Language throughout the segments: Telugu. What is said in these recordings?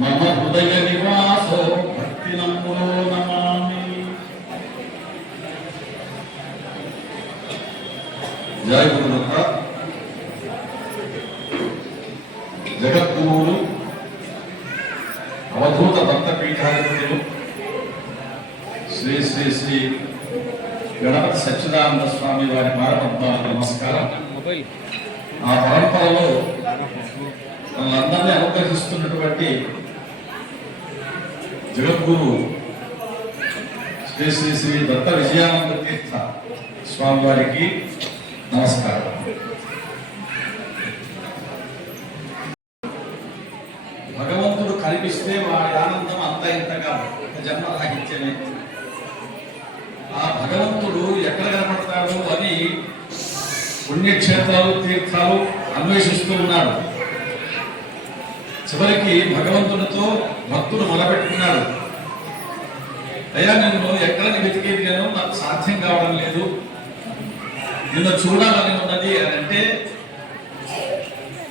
మమ హృదయ నివాసో భక్తి నమో నమామి. జయ గురుదత్త. జగద్గురువులు అవధూత భక్తపీఠాధిపతులు శ్రీ శ్రీ శ్రీ గణపతి సచ్చిదానంద స్వామి వారి పాదపద్మాలకు నమస్కారం. ఆ పరంపరలో మనందరినీ అనుగ్రహిస్తున్నటువంటి జగద్గురు శ్రీ శ్రీ శ్రీ దత్త విజయానంద తీర్థ స్వామి వారికి నమస్కారం. భగవంతుడు కనిపిస్తే వారి ఆనందం అంత ఇంతగా జన్మ రాహిత్యమే. ఆ భగవంతుడు ఎక్కడ కనపడతాడు అని పుణ్యక్షేత్రాలు తీర్థాలు అన్వేషిస్తూ ఉన్నాడు. చివరికి భగవంతుడితో భక్తులు మొదలుపెట్టుకున్నాడు. అయ్యా, నిన్ను ఎక్కడని వెతికేది నేను, నాకు సాధ్యం కావడం లేదు, నిన్ను చూడాలని ఉన్నది అని అంటే,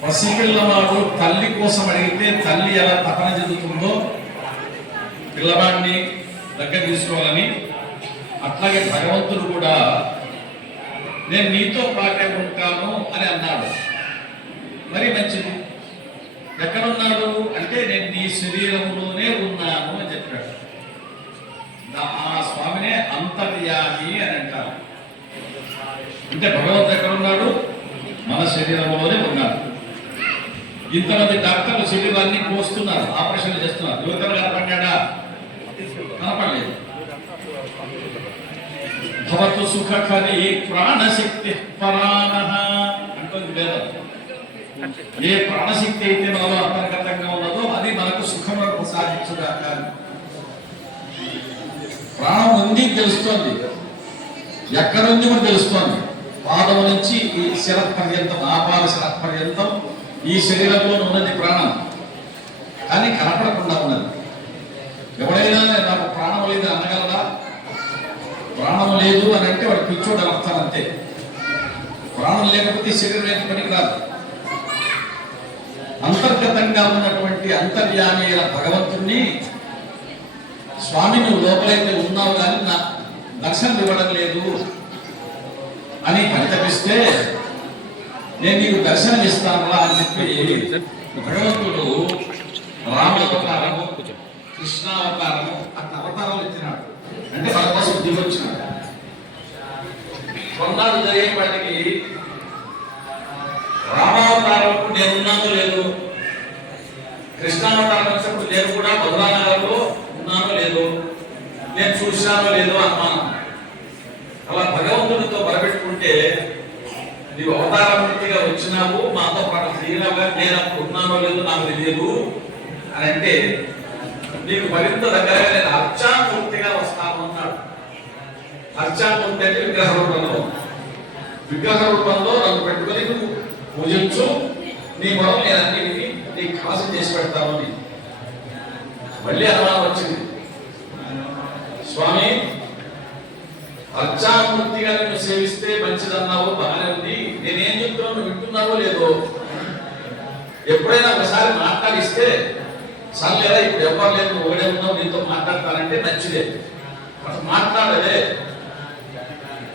పసిపిల్లవాడు తల్లి కోసం అడిగితే తల్లి ఎలా తపన చెందుతుందో పిల్లవాడిని దగ్గర తీసుకోవాలని, అట్లాగే భగవంతుడు కూడా నేను నీతో పాటే ఉంటాను అని అన్నాడు. మరి మంచిది. ఎక్కడున్నాడు అంటే నేను నీ శరీరంలోనే ఉన్నాను అని చెప్పాడు. ఆ స్వామినే అంతర్యామి అని అంటారు. అంటే భగవంతుడు ఎక్కడున్నాడు? మన శరీరంలోనే ఉన్నాడు. ఇంతమంది డాక్టర్లు శరీరాన్ని కోస్తున్నారు, ఆపరేషన్లు చేస్తున్నారు. యువతలు కనపడ్డా? కనపడలేదు. భవతు సుఖకరి ప్రాణశక్తి పరాణః అంటుంది వేదం. ఏ ప్రాణశక్తి అయితే మనలో అంతర్గతంగా ఉన్నదో అది మనకు సుఖమును ప్రసాదించుగాక. ప్రాణం ఉంది తెలుస్తోంది, ఎక్కడుంది కూడా తెలుస్తోంది. పాదం నుంచి ఈ శిర పర్యంతం, ఆపాద శిర పర్యంతం ఈ శరీరంలో ఉన్నది ప్రాణం, కానీ కనపడకుండా ఉన్నది. ఎవడైనా నాకు ప్రాణం లేదు అనగలరా? ప్రాణం లేదు అని అంటే వాడు పిచ్చోడు అర్థం, అంతే. ప్రాణం లేకపోతే శరీరం లేదు, పనికి రాదు. అంతర్గతంగా ఉన్నటువంటి అంతర్యామి భగవంతుణ్ణి, స్వామి నువ్వు లోపలైతే ఉన్నావు కానీ నా దర్శనం ఇవ్వడం లేదు అని పరితపిస్తే, నేను నీకు దర్శనం ఇస్తాను అని చెప్పి భగవంతుడు రామావతారము, కృష్ణావతారము అట్లా అవతారాలు ఇచ్చినాడు. అంటే మన కోసం దిగొచ్చినాడు. కొన్నాళ్ళు జరిగేపాటికి రామావతారం నేనున్నాను లేదు, కృష్ణావతారం వచ్చినప్పుడు నేను కూడా మధురానగర్లో ఉన్నానో లేదు, నేను చూసినానో లేదో అనుమానం. అలా భగవంతుడితో బలపెట్టుకుంటే, నీవు అవతారమూర్తిగా వచ్చినావు, మాతో పాటు శ్రీరాగా నేను అప్పుడు ఉన్నానో లేదో నాకు తెలియదు అని అంటే, నీకు మరింత దగ్గరగా నేను అర్చామూర్తిగా వస్తాను అన్నాడు. అర్చామూర్తి అంటే విగ్రహ రూపంలో, విగ్రహ రూపంలో నన్ను పెట్టుకొని నువ్వు పూజించు, నీ మనం నేను అన్నిటికీ నీకు కాసు చేసి పెడతాను అని. మళ్ళీ అనుమానం వచ్చింది. స్వామి, అర్చామూర్తిగా నువ్వు సేవిస్తే మంచిదన్నావు, బాగానే ఉంది, నేనేం చెప్తున్నావు నువ్వు వింటున్నావో లేదో. ఎప్పుడైనా ఒకసారి మాట్లాడిస్తే సర్లేదా ఇప్పుడు ఎవరు లేదు, నువ్వు ఒకడే ఉన్నావు, నీతో మాట్లాడతానంటే మంచిదే, అసలు మాట్లాడలే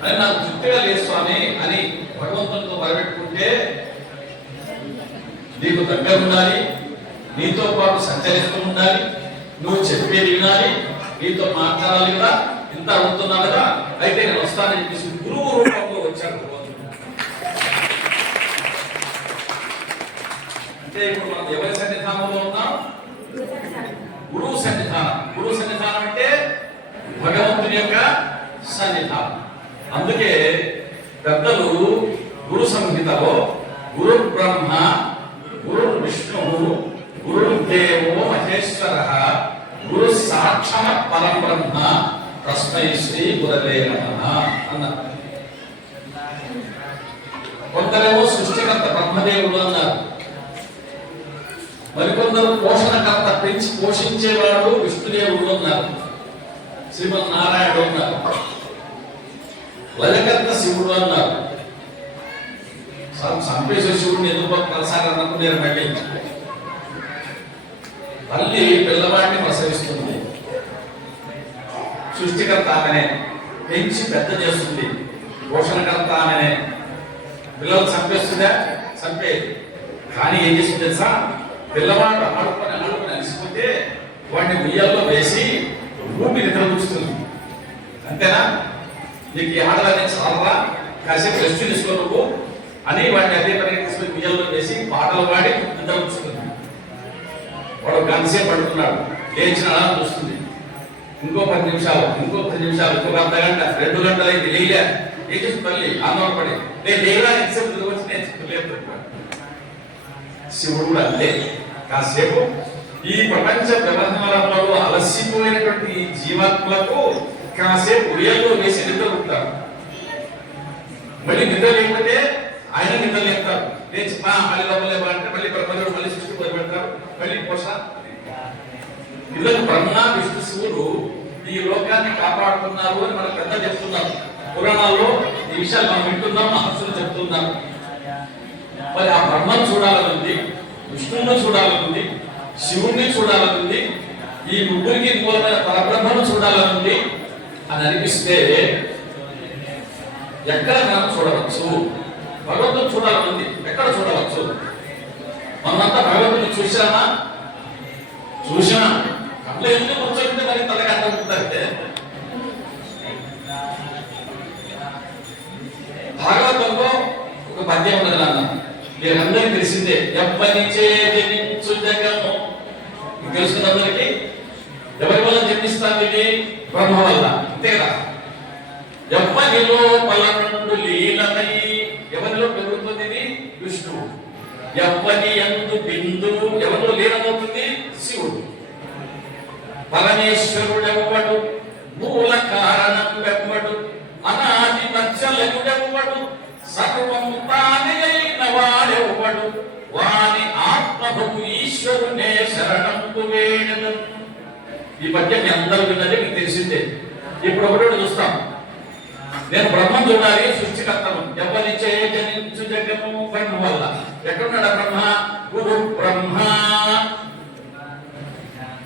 అని నాకు తృప్తిగా లేదు స్వామి అని భగవంతునితో మొదలుపెట్టుకుంటే, నీకు దగ్గర ఉండాలి, నీతో పాటు సంచరిస్తూ ఉండాలి, నువ్వు చెప్పేది వినాలి, నీతో మాట్లాడాలి కదా, ఇంత అడుగుతున్నా కదా, అయితే నేను వస్తానని చెప్పేసి గురువు రూపంలో వచ్చాడు భగవంతుడు. అంటే ఇప్పుడు మనం ఎవరి సన్నిధానంలో ఉన్నాం? గురువు సన్నిధానం. గురువు సన్నిధానం అంటే భగవంతుని యొక్క సన్నిధానం. అందుకే పెద్దలు గురు సంహితలో గురు బ్రహ్మ, గురు విష్ణు, గురు దేవో మహేశ్వర, గురు సాక్షాత్ పరం బ్రహ్మ, తస్మై శ్రీ గురవే నమః అన్నారు. కొందరేమో సృష్టికర్త బ్రహ్మదేవుడు అన్నారు, మరికొందరు పోషణకర్త పెంచి పోషించేవాడు విష్ణుదేవుడు అన్నారు, శ్రీమన్నారాయణుడు అన్నారు, లయకర్త శివుడు అన్నారు. సంపేశ్వర శివుడిని ఎందుకు కలిసారన్నప్పుడు నేను మళ్ళీ తల్లి పిల్లవాడిని ప్రసవిస్తుంది, సృష్టికర్త ఆమెనే, పెంచి పెద్ద చేస్తుంది, పోషణకర్త ఆమెనే. పిల్లలు చంపేస్తుందా? చంపేది. కానీ ఏం చేస్తుంది తెలుసా? పిల్లవాడు ఆడుకొని అలసిపోతే వాడిని ఉయ్యాల్లో వేసి భూమి నిద్రపుచ్చుతుంది. అంతేనా? నీకు ఈ ఆటలన్నీ చాలరా, కాసేపు రెస్ట్ తీసుకో నువ్వు అని వాడిని అదే పనికి తీసుకుని ఉయ్యాల్లో వేసి పాటలు పాడి నిద్రపుచ్చుతుంది. వాడు గంటసేపు పడుతున్నాడు, లేచిన చూస్తుంది. ఇంకో 10 నిమిషాలు, ఇంకో 10 నిమిషాలు, ఇంకొక అర్ధ గంట, 2 గంటలు అయితే లేలే. ఏం చేస్తుంది తల్లి? ఆందోళనపడి నేను లేలా ఎంతసేపు వచ్చి నేను లేదు. శివుడు కూడా అంతే. కాసేపు ఈ ప్రపంచ వ్యవహారంలో అలసిపోయినటువంటి ఈ జీవాత్మలకు కాసేపు ఉయ్యాల్లో వేసి నిద్ర ఉంటారు. మళ్ళీ నిద్ర లేకపోతే ఆయన నిద్ర లేపుతారు. లేచి మళ్ళీ లోపలే అంటే మళ్ళీ ప్రపంచం మళ్ళీ సృష్టి మొదలు పెడతారు. మళ్ళీ పోష ఇళ్ళకు బ్రహ్మ విష్ణు శివుడు ఈ లోకాన్ని కాపాడుతున్నారు అని మనకు పెద్ద చెప్తున్నారు. పురాణాల్లో ఈ విషయాలు మనం వింటున్నాం, మహర్షులు చెప్తున్నారు. మరి ఆ బ్రహ్మను చూడాలనుంది, విష్ణువుని చూడాలనుంది, శివుణ్ణి చూడాలనుంది, ఈ ముగ్గురికి మూలమైన పరబ్రహ్మను చూడాలనుంది అని అనిపిస్తే ఎక్కడ మనం చూడవచ్చు? భగవంతుని చూడాలనుంది, ఎక్కడ చూడవచ్చు? మనంతా భగవంతుని చూసామా? చూసినా కళ్ళు ఎందుకు కూర్చోకుంటే మరి తలకి అర్థమవుతుందంటే భాగవతంలో ఒక పద్యం ఉన్నది నాన్న, మీరందరికీ తెలిసిందే. ఎవ్వనిచే జనించు జగము, తెలుసుకున్న అందరికీ. ఎవరి వల్ల జన్మిస్తాం? ఇది బ్రహ్మ వల్ల, అంతే కదా. ఎవ్వనిలో పలనుండు లీలమై, ఎవరిలో పెరుగుతుంది? ఇది విష్ణువు. ఎవ్వని యందు బిందువు, ఎవరిలో లీనమవుతుంది? శివుడు. పరమేశ్వరుడెవ్వడు, మూల కారణం వెవ్వడు, అనాది మధ్యలయుడెవ్వడు, సర్వము తానే అయిన వాడెవ్వడు, వాని ఆత్మభకు ఈశ్వరునే శరణంపు వేడను. ఈ పద్యం మీ అందరూ విన్నది, మీకు తెలిసిందే. ఇప్పుడు ఒకటి చూస్తాం. నేను బ్రహ్మం చూడాలి, సృష్టికర్తను. ఎవరిచే జనించు జగము, బ్రహ్మ వల్ల. ఎక్కడున్నాడు బ్రహ్మ? గురు బ్రహ్మ.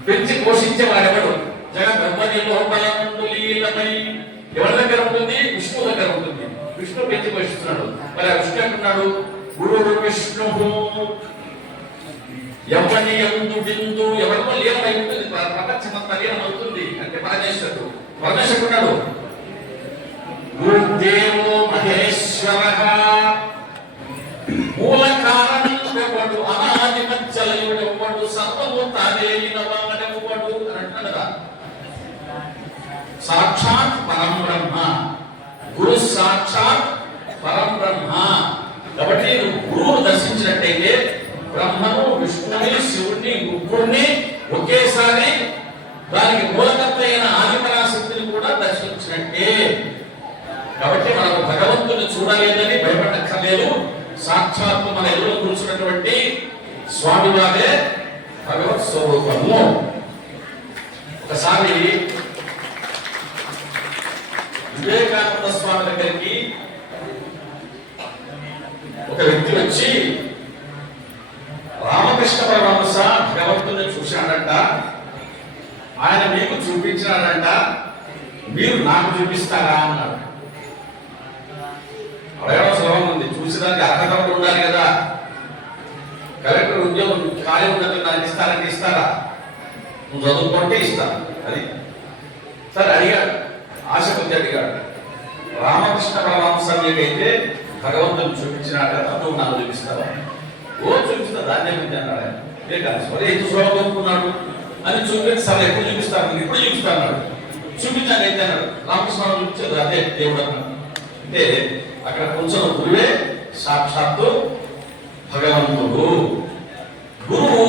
పెంచి పోషించే వాడెవడు? జగన్ బ్రహ్మని లోపల నుండి లీలమై. ఎవరి దగ్గర ఉంటుంది? విష్ణువు దగ్గర ఉంటుంది. విష్ణు పెంచి పోషిస్తున్నాడు. మరి ఆ విష్ణు ఎక్కడున్నాడు? గురు విష్ణు. ఎవరి యందు బిందు, ఎవరిలో లీనమై ఉంటుంది. ప్రపంచమంతా లీనమవుతుంది అంటే పరమేశ్వరుడు. పరమేశ్వరుడు ఉన్నాడు. గురుదేవో మహేశ్వర, మూల కారణం, అనాది మధ్యలయుడెవ్వడు, సర్వము తానేయిన వాడెవ్వడు అని అంటున్నాడు. సాక్షాత్ పరం బ్రహ్మ. గురు సాక్షాత్ పరం బ్రహ్మ. కాబట్టి నువ్వు గురువును దర్శించినట్టయితే బ్రహ్మను, విష్ణుని, శివుణ్ణి, ముగ్గురిని ఒకేసారి, దానికి మూలకర్త అయిన ఆదిపరాశక్తిని కూడా దర్శించినట్టే. కాబట్టి మనకు భగవంతుని చూడలేదని భయపడక్కర్లేదు. సాక్షాత్తు మన ఎదురు కూర్చున్నటువంటి స్వామివారే భగవత్ స్వరూపము. ఒకసారి వివేకానంద స్వామి దగ్గరికి ఒక వ్యక్తి వచ్చి, రామకృష్ణ పరమహంస భగవంతుని చూశాడంట, ఆయన మీకు చూపించినాడంట, మీరు నాకు చూపిస్తారా అన్నాడు. అడగడం సులభం ఉంది, చూసేదానికి అర్హత ఉండాలి కదా. కలెక్టర్ ఉద్యోగం ఖాళీ ఉన్నట్టు నాకు ఇస్తారంటే ఇస్తారా? నువ్వు చదువుకుంటే ఇస్తాను. అది సరే అడిగాడు, ఆశ కొద్ది అడిగాడు. రామకృష్ణ పరమహంస మీకైతే భగవంతుని చూపించినాడు కదా, నువ్వు నాకు చూపిస్తావా? ఓ చూపిస్తా, దాన్ని ఏమిటి అన్నాడు ఆయన. సరే ఎందుకు శ్లోకం చదువుకున్నాడు అని చూపించి, సరే ఎప్పుడు చూపిస్తాను? ఇప్పుడు చూపిస్తా అన్నాడు. చూపించాను అయితే అన్నాడు. రామకృష్ణ చూపించాడు, అదే దేవుడు అన్నాడు. అంటే అక్కడ కొంచెం గురువే సాక్షాత్తు భగవంతుడు. గురువు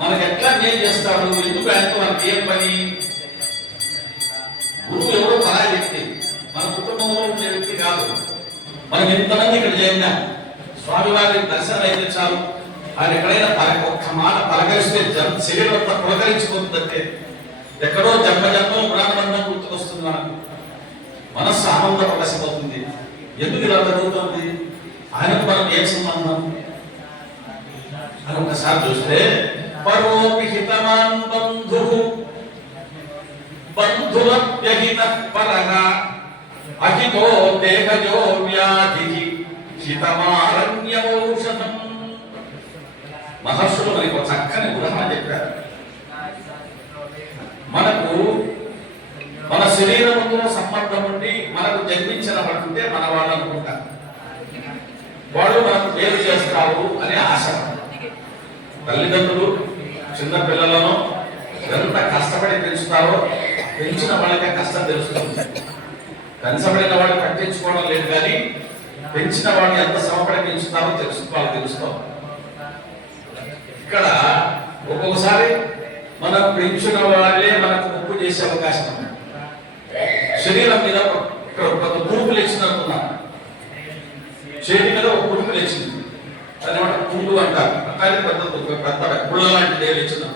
మనకు ఎట్లా న్యాయం చేస్తాడు? ఎందుకు ఆయనతో మనకి ఏం పని? గురువు ఎవరో పరాయి వ్యక్తి, మన కుటుంబంలో ఉండే వ్యక్తి కాదు. మనం ఎంతమంది ఇక్కడ చేరినా స్వామివారి దర్శనం అయితే చాలు, ఆయన ఎక్కడైనా ఒక్క మాట పలకరిస్తే శరీరం అంతా పులకరించిపోతుందంటే ఎక్కడో జన్మలో ప్రాణబంధం గుర్తుకొస్తుంది. మనకు మనస్సు ఆనంద ప్రకాశిపోతుంది. ఎందుకు ఇలా జరుగుతుంది? ఆయనకు మనకు ఏం సంబంధం అని ఒకసారి చూస్తే పరోపి హితవాన్ బంధుః బంధురప్యహిత పరగా అహితో దేహజో వ్యాధిః హితమారణ్యమౌషధం. మహర్షులు మనకు చక్కని ఉదాహరణ చెప్పారు. మనకు మన శరీరంతో సంబంధం ఉండి మనకు జన్మించిన పట్టుంటే మన వాళ్ళు అనుకుంటారు, వాళ్ళు మనకు పేరు చేస్తారు అనే ఆశ. తల్లిదండ్రులు చిన్న పిల్లలను ఎంత కష్టపడి పెంచుతారో పెంచిన వాళ్ళకే కష్టం తెలుస్తుంది. పెంచబడిన వాళ్ళు పట్టించుకోవడం లేదు, కానీ పెంచిన వాళ్ళు ఎంత శ్రమపడి పెంచుతారో తెలుస్తాం. ఇక్కడ ఒక్కొక్కసారి మనం పెంచిన వాళ్ళే మనకు ముప్పు చేసే అవకాశం ఉంది. శరీరం మీద ఇక్కడ కొంత పురుగు లేచిందనుకున్నాం, శరీరం మీద ఒక పురుగు లేచింది, దాని పుండు అంటారు. కానీ పెద్ద పుల్ల లాంటిది లేచింది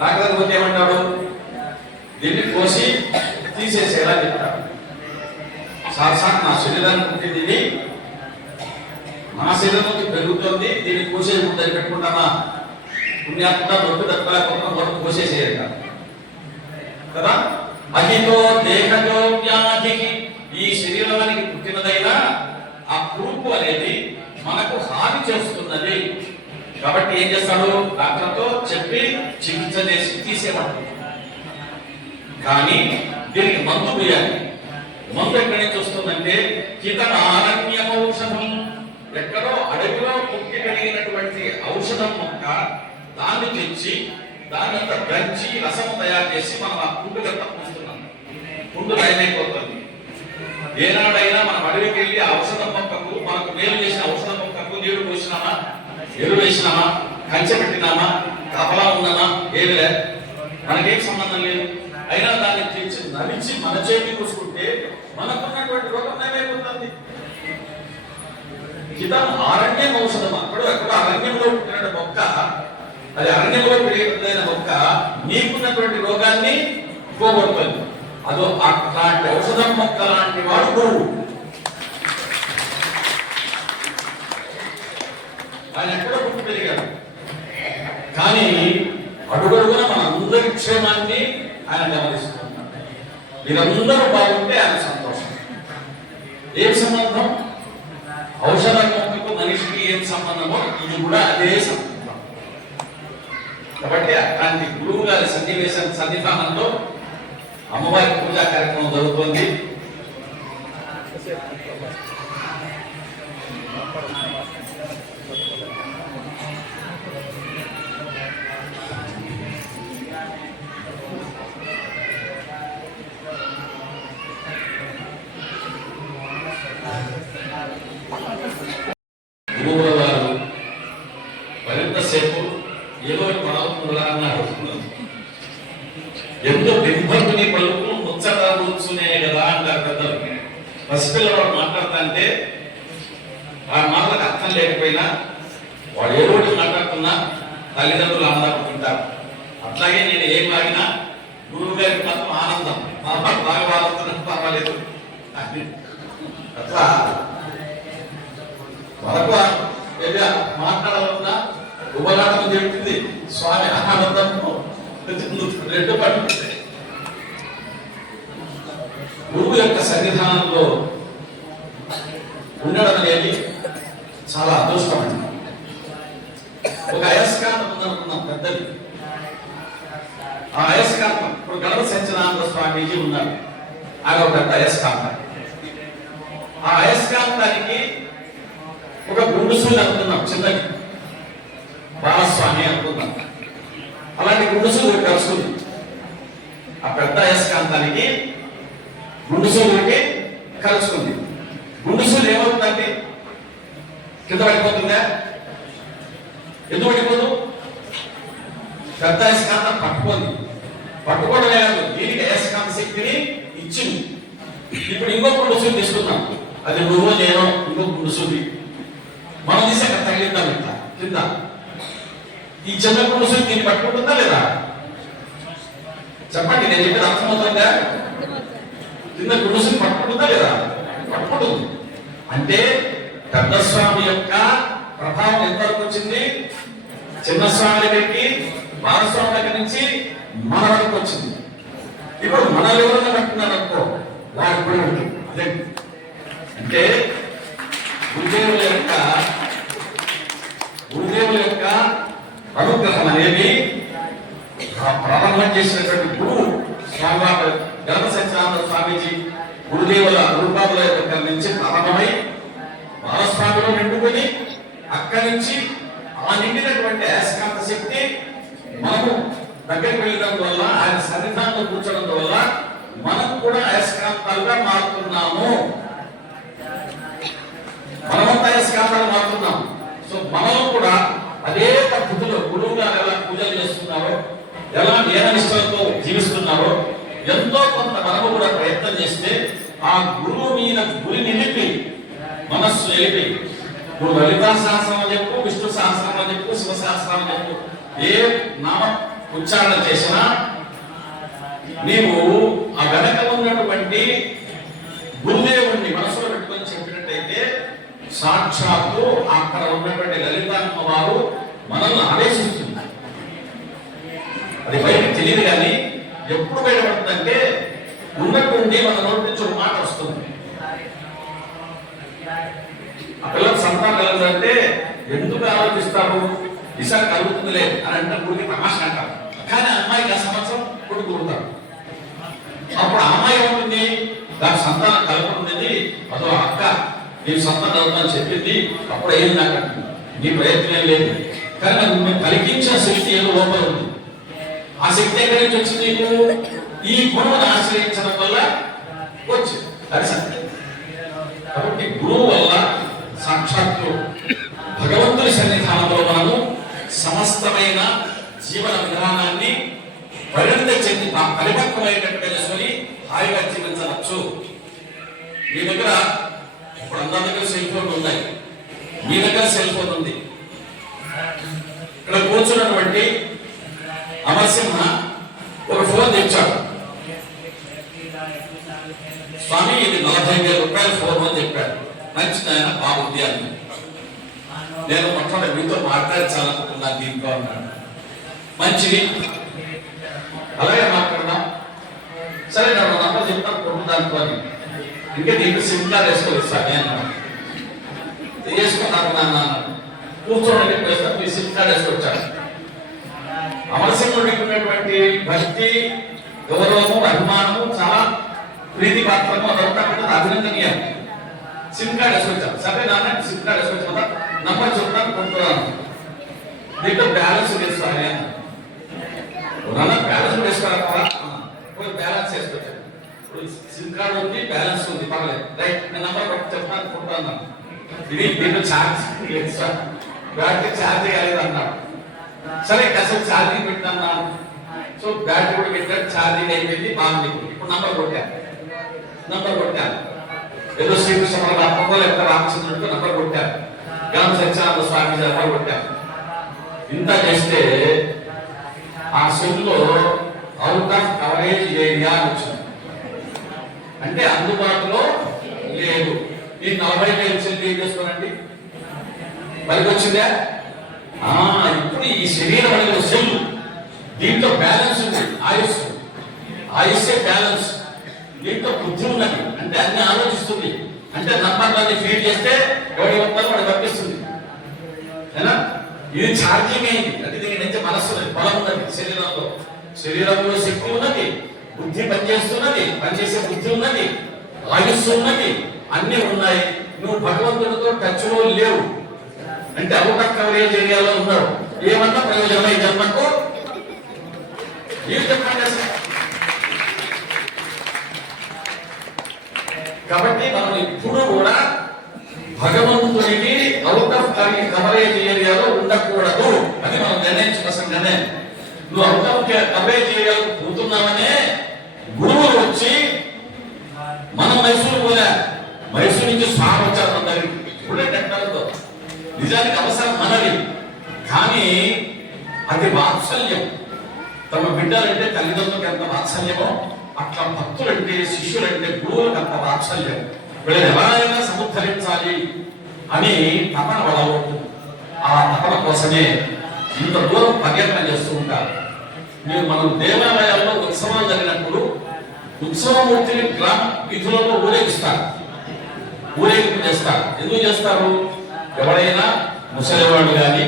రాకపోతే ఏమంటాడు, దీన్ని కోసి తీసేసేలా చెప్తాడు. సాక్షాత్ నా శరీరాన్ని పుట్టింది ఇది, నా శరీరం పెరుగుతుంది, దీన్ని కోసే ముందని పెట్టుకుంటామా, పుణ్యాత్మ నొప్పి తప్పలేకుండా మొదటి కోసేసేయంట కదా. అహితో దేహజో వ్యాధికి, ఈ శరీరానికి పుట్టినదైనా ఆ పురుగు అనేది మనకు హాని చేస్తున్నది కాబట్టి ఏం చేస్తాడు, డాక్టర్తో చెప్పి చికిత్స చేసి తీసేవాడు. కానీ దీనికి మందు వేయాలి. మందు ఎక్కడి నుంచి వస్తుందంటే హితమారణ్యమౌషధం, ఎక్కడో అడవిలో పుట్టి కలిగినటువంటి ఔషధం మొక్క, దాన్ని తెచ్చి దాన్నంతా దంచి రసం తయారు చేసి మనం ఆ పుండులంతా పూస్తున్నాం. పుండు నయమైపోతుంది. ఏనాడైనా మనం అడవికి వెళ్ళి ఆ ఔషధం మొక్కకు, మనకు మేలు చేసిన ఔషధం మొక్కకు నీళ్లు పోసినామా, ఎరువు వేసినామా, కంచె పెట్టినామా, కపలా ఉన్నామా, ఏమి లేదు, మనకేం సంబంధం లేదు. అయినా దాన్ని తెచ్చి నడిచి మన చేతి కూసుకుంటే మనకున్నటువంటి రోగం నయమైపోతుంది. హితం ఆరణ్యం ఔషధం, ఎక్కడో అరణ్యంలో పుట్టిన మొక్క, అది అరణ్యంలో పెరిగిన మొక్క నీకున్నటువంటి రోగాన్ని పోగొడుతుంది. అదో అట్లాంటి ఔషధం మొక్క లాంటి వాడు గురువు. ఆయన ఎక్కడో పుట్టి పెరిగాడు, కానీ అడుగడుగున మన అందరి క్షేమాన్ని ఆయన గమనిస్తున్నారు. మీరందరూ బాగుంటే ఆయన సంతోషం. ఏం సంబంధం? ఔషధ మొక్కకు మనిషికి ఏం సంబంధమో ఇది కూడా అదే సంబంధం. కాబట్టి అలాంటి గురువు గారి సన్నిధానంలో అమ్మవారి పూజా కార్యక్రమం జరుగుతుంది. గురువుల వారు మరింతసేపు ఏదో పడవుతుందా అన్నారు. ఎంతో బింబకుని పలుకు ముచ్చట కూర్చునే కదా అంటారు పెద్దలు. పసిపిల్లవాడు మాట్లాడుతుంటే ఆ మాటలకు అర్థం లేకపోయినా వాడు ఏ రోజు మాట్లాడుతున్నా తల్లిదండ్రులు ఆనందపడుతుంటారు. అట్లాగే నేను ఏం వాగినా గురువు గారికి మాత్రం ఆనందం, బాగా వాడుతున్నా పర్వాలేదు. అట్లా మనకు మాట్లాడాలన్నా ఉపరాటం చెప్తుంది, స్వామి ఆనందము రెండు పడుతుంది. గురువు యొక్క సన్నిధానంలో ఉండడం అనేది చాలా అదృష్టం. ఒక అయస్కాంతం ఉందనుకున్నాం పెద్దది. ఆ అయస్కాంతం ఇప్పుడు గణప సత్యనారాయణ స్వామీజీ ఉన్నారు, ఆయన ఒక పెద్ద అయస్కాంతం. ఆ అయస్కాంతానికి ఒక గుండుసూలు అనుకున్నాం, చిన్నది బాలస్వామి అనుకున్నాం. అలాంటి గుండుసూలు కలుసుకుంది. ఆ పెద్ద అయస్కాంతానికి గుండుసూలుకి కలుసుకుంది. గుండుసూలు ఏమవుతుందండి? కింద పడిపోతుందా? ఎందుకు పడిపోదు? పెద్ద అయస్కాంతం పట్టుకోవడమే కాదు, దీనికి అయస్కాంత శక్తిని ఇచ్చింది. ఇప్పుడు ఇంకో గుండుసూలు తీసుకున్నాం, అది నువ్వు నేను ఇంకో గుండుసూలి మనం తీసి అక్కడ తగిలిద్దాం. ఇట్లా కింద ఈ చిన్న గుండుసూలి దీన్ని పట్టుకుంటుందా లేదా? చెప్పండి, నేను చెప్పేది అర్థమవుతుందా? కింద గుండుసూలి పట్టుకుంటుందా లేదా? పట్టుకుంటుంది. అంటే పెద్ద స్వామి యొక్క ప్రభావం ఎంతవరకు వచ్చింది? చిన్న స్వామి దగ్గరికి బాలస్వామి దగ్గర నుంచి మన వరకు వచ్చింది. ఇప్పుడు మనల్ని ఎవరైనా కట్టున్నారు అనుకో వాడు కూడా అదే అంటే గురుదేవుల యొక్క అనుగ్రహం అనేది ప్రారంభం చేసినటువంటి గురువు స్వామివారు గణప సత్యానంద స్వామీజీ గురుదేవుల రూపాల దగ్గర నుంచి ప్రారంభమై బాలస్వామిలో నిండుకొని అక్కడి నుంచి ఆ నిండినటువంటి అయస్కాంత శక్తి మనము దగ్గరికి వెళ్ళడం వల్ల ఆయన సన్నిధానంలో కూర్చోడం వల్ల మనం కూడా అయస్కాంతాలుగా మారుతున్నాము. మనమంతా అయస్కాంతాలు మారుతున్నాం. సో మనం కూడా అదే పద్ధతిలో గురువు గారు ఎలా పూజలు చేస్తున్నారో, ఎలా నియమనిష్టలతో జీవిస్తున్నారో ఎంతో కొంత మనము కూడా ప్రయత్నం చేస్తే ఆ గురువు మీద గురి నిలిపి మనస్సు నిలిపి నువ్వు లలితా సహస్రం చెప్పు, విష్ణు సహస్రం చెప్పు, శివ సహస్రం చెప్పు, ఏ నామ ఉచ్చారణ చేసినా నీవు ఆ వెనక ఉన్నటువంటి గురుదేవుణ్ణి మనసులో పెట్టుకొని చెప్పినట్టయితే సాక్షాత్తు అక్కడ ఉన్నటువంటి లలితామ్మ వారు మనల్ని ఆదేశిస్తుంది. అది బయటకు తెలియదు కానీ ఎప్పుడు బయటపడుతుందంటే ఉన్నట్టుండి మన నోటి నుంచి ఒక మాట వస్తుంది. ఆ పిల్లలకు సంతానం కలగదంటే ఎందుకు ఆలోచిస్తాము, ఈసారి కలుగుతుందిలే అని అంటే గుడికి తమాషా అంటారు. కానీ అమ్మాయికి ఆ సంవత్సరం కొడుకు ఉంటారు. అప్పుడు అమ్మాయి ఉంటుంది దాని సంతానం కలుగుతుంది. అదో అక్క నేను సంతానం కలుగుతాను చెప్పింది, అప్పుడు ఏం నాకు నీ ప్రయత్నం లేదు. కానీ మేము కలిగించిన శక్తి ఏదో లోపల ఉంది. ఆ శక్తి ఎక్కడి నుంచి వచ్చింది నీకు? ఈ గురువుని ఆశ్రయించడం వల్ల వచ్చింది. అది సత్యం. కాబట్టి గురువు వల్ల సాక్షాత్తు భగవంతుని సన్నిధానంలో మనము సమస్తమైన జీవన విధానాన్ని పరిణితి చెంది పరిపక్వమైనట్టు తెలుసుకొని హాయిగా జీవించవచ్చు. మీ దగ్గర ఇప్పుడు అందరి దగ్గర సెల్ ఫోన్ ఉన్నాయి, మీ దగ్గర సెల్ ఫోన్ ఉంది. ఇక్కడ కూర్చున్నటువంటి అమరసింహ ఒక ఫోన్ తెచ్చాడు. స్వామి ఇది 40,000 రూపాయల ఫోన్ అని చెప్పాడు. నచ్చింది ఆయన, బాగుంది అని. నేను మొట్టమొదటి మీతో మాట్లాడించాలనుకుంటున్నాను దీంట్లో అన్నాడు. మంచిది, అలాగే మాట్లాడదాం. సరే నా నంబర్ చెప్తాను కొట్టుదాంతో ఇంకా దీంట్లో సిమ్ కార్డ్ వేసుకోవాలి అన్నాడు. వేసుకున్నాను నాన్న అన్నాడు. కూర్చోండి మీ సిమ్ కార్డ్ వేసుకొచ్చాడు. అమరసింహుడికి ఉన్నటువంటి భక్తి, గౌరవము, అభిమానము చాలా ప్రీతి పాత్రము, అదంతా అభినందనీయం. సిమ్ కార్డ్ వేసుకొచ్చాను. సరే నాన్న సిమ్ కార్డ్ వేసుకొచ్చా నంబర్ చెప్తాను కొంటున్నాను. దీంట్లో బ్యాలెన్స్ వేసుకోవాలి అన్న. బ్యాలెన్స్ వేసుకోవాలా? బ్యాలెన్స్ వేసుకొచ్చాను. ఇప్పుడు సిమ్ కార్డ్ ఉంది, బ్యాలెన్స్ ఉంది, పర్లేదు. రైట్, నేను నంబర్ కొట్టి చెప్తాను కొంటున్నాను. ఇది దీంట్లో ఛార్జ్ లేదు సార్, బ్యాటరీ ఛార్జ్ కాలేదు అన్నాడు. సరే కాసేపు ఛార్జింగ్ పెట్టాను. సో బ్యాటరీ కూడా పెట్టాడు, ఛార్జింగ్ అయిపోయింది, బాగుంది. ఇప్పుడు నంబర్ కొట్టాను. ఏదో శ్రీకృష్ణ పరమాత్మకో లేకపోతే రామచంద్రుడితో నంబర్ కొట్టాను. గణప సత్యానంద స్వామి నంబర్ కొట్టాను. ఇంత చేస్తే ఆ సెల్లో అవుట్ ఆఫ్ కవరేజ్ ఏరియా అని వచ్చింది. అంటే అందుబాటులో లేదు. ఈ 40,000 సెల్ ఏం చేసుకోనండి పనికి వచ్చిందా? ఇప్పుడు ఈ శరీరం అనేది సెల్, దీంట్లో బ్యాలెన్స్ ఉంది. ఆయుష్యే బ్యాలెన్స్. దీంట్లో బుద్ధి ఉన్నది, అంటే అన్ని ఆలోచిస్తుంది. అంటే నంబర్లన్నీ ఫీడ్ చేస్తే ఎవరి వస్తారు వాడు పంపిస్తుంది. ఇది ఛార్జింగ్ అయింది. అంటే దీని నుంచి మనస్సు ఉన్నది, బలం ఉన్నది. శరీరంలో శక్తి ఉన్నది, బుద్ధి పనిచేస్తున్నది, పనిచేసే బుద్ధి ఉన్నది, ఆయుస్సు ఉన్నది, అన్ని ఉన్నాయి. నువ్వు భగవంతుడితో టచ్ లో లేవు అంటే అవుట్ ఆఫ్ కవరేజ్ ఏరియాలో ఉన్నాడు. ఏమన్నా ప్రయోజనమై జన్మకు కాబట్టి మనం ఇప్పుడు కూడా భగవంతుడికి అవుట్ ఆఫ్ కవరేజ్ ఏరియాలో ఉండకూడదు అని మనం నిర్ణయించుకున్న సంగనే. నువ్వు అవుట్ ఆఫ్ కవరేజ్ ఏరియాలో పోతున్నావనే గురువులు వచ్చి మనం మైసూరు పోలే, మైసూరు నుంచి స్వామి వచ్చారు మన దగ్గరికి. ఇప్పుడే టెక్నాలజీతో నిజానికి అవసరం మనది, కానీ అది వాత్సల్యం. తమ బిడ్డలంటే తల్లిదండ్రులకు ఎంత వాత్సల్యమో అట్లా భక్తులంటే, శిష్యులంటే, గురువులకు అంత వాత్సల్యం. వీళ్ళని ఎవరైనా సముద్ధరించాలి అని తపన వలవుతుంది. ఆ తపన కోసమే ఇంత దూరం పర్యటన చేస్తూ ఉంటారు. మీరు మనం దేవాలయాల్లో ఉత్సవాలు జరిగినప్పుడు ఉత్సవమూర్తిని గ్రామ వీధులలో ఊరేగిస్తారు, ఊరేగింపు చేస్తారు. ఎందుకు చేస్తారు? ఎవరైనా ముసలివాడు కానీ,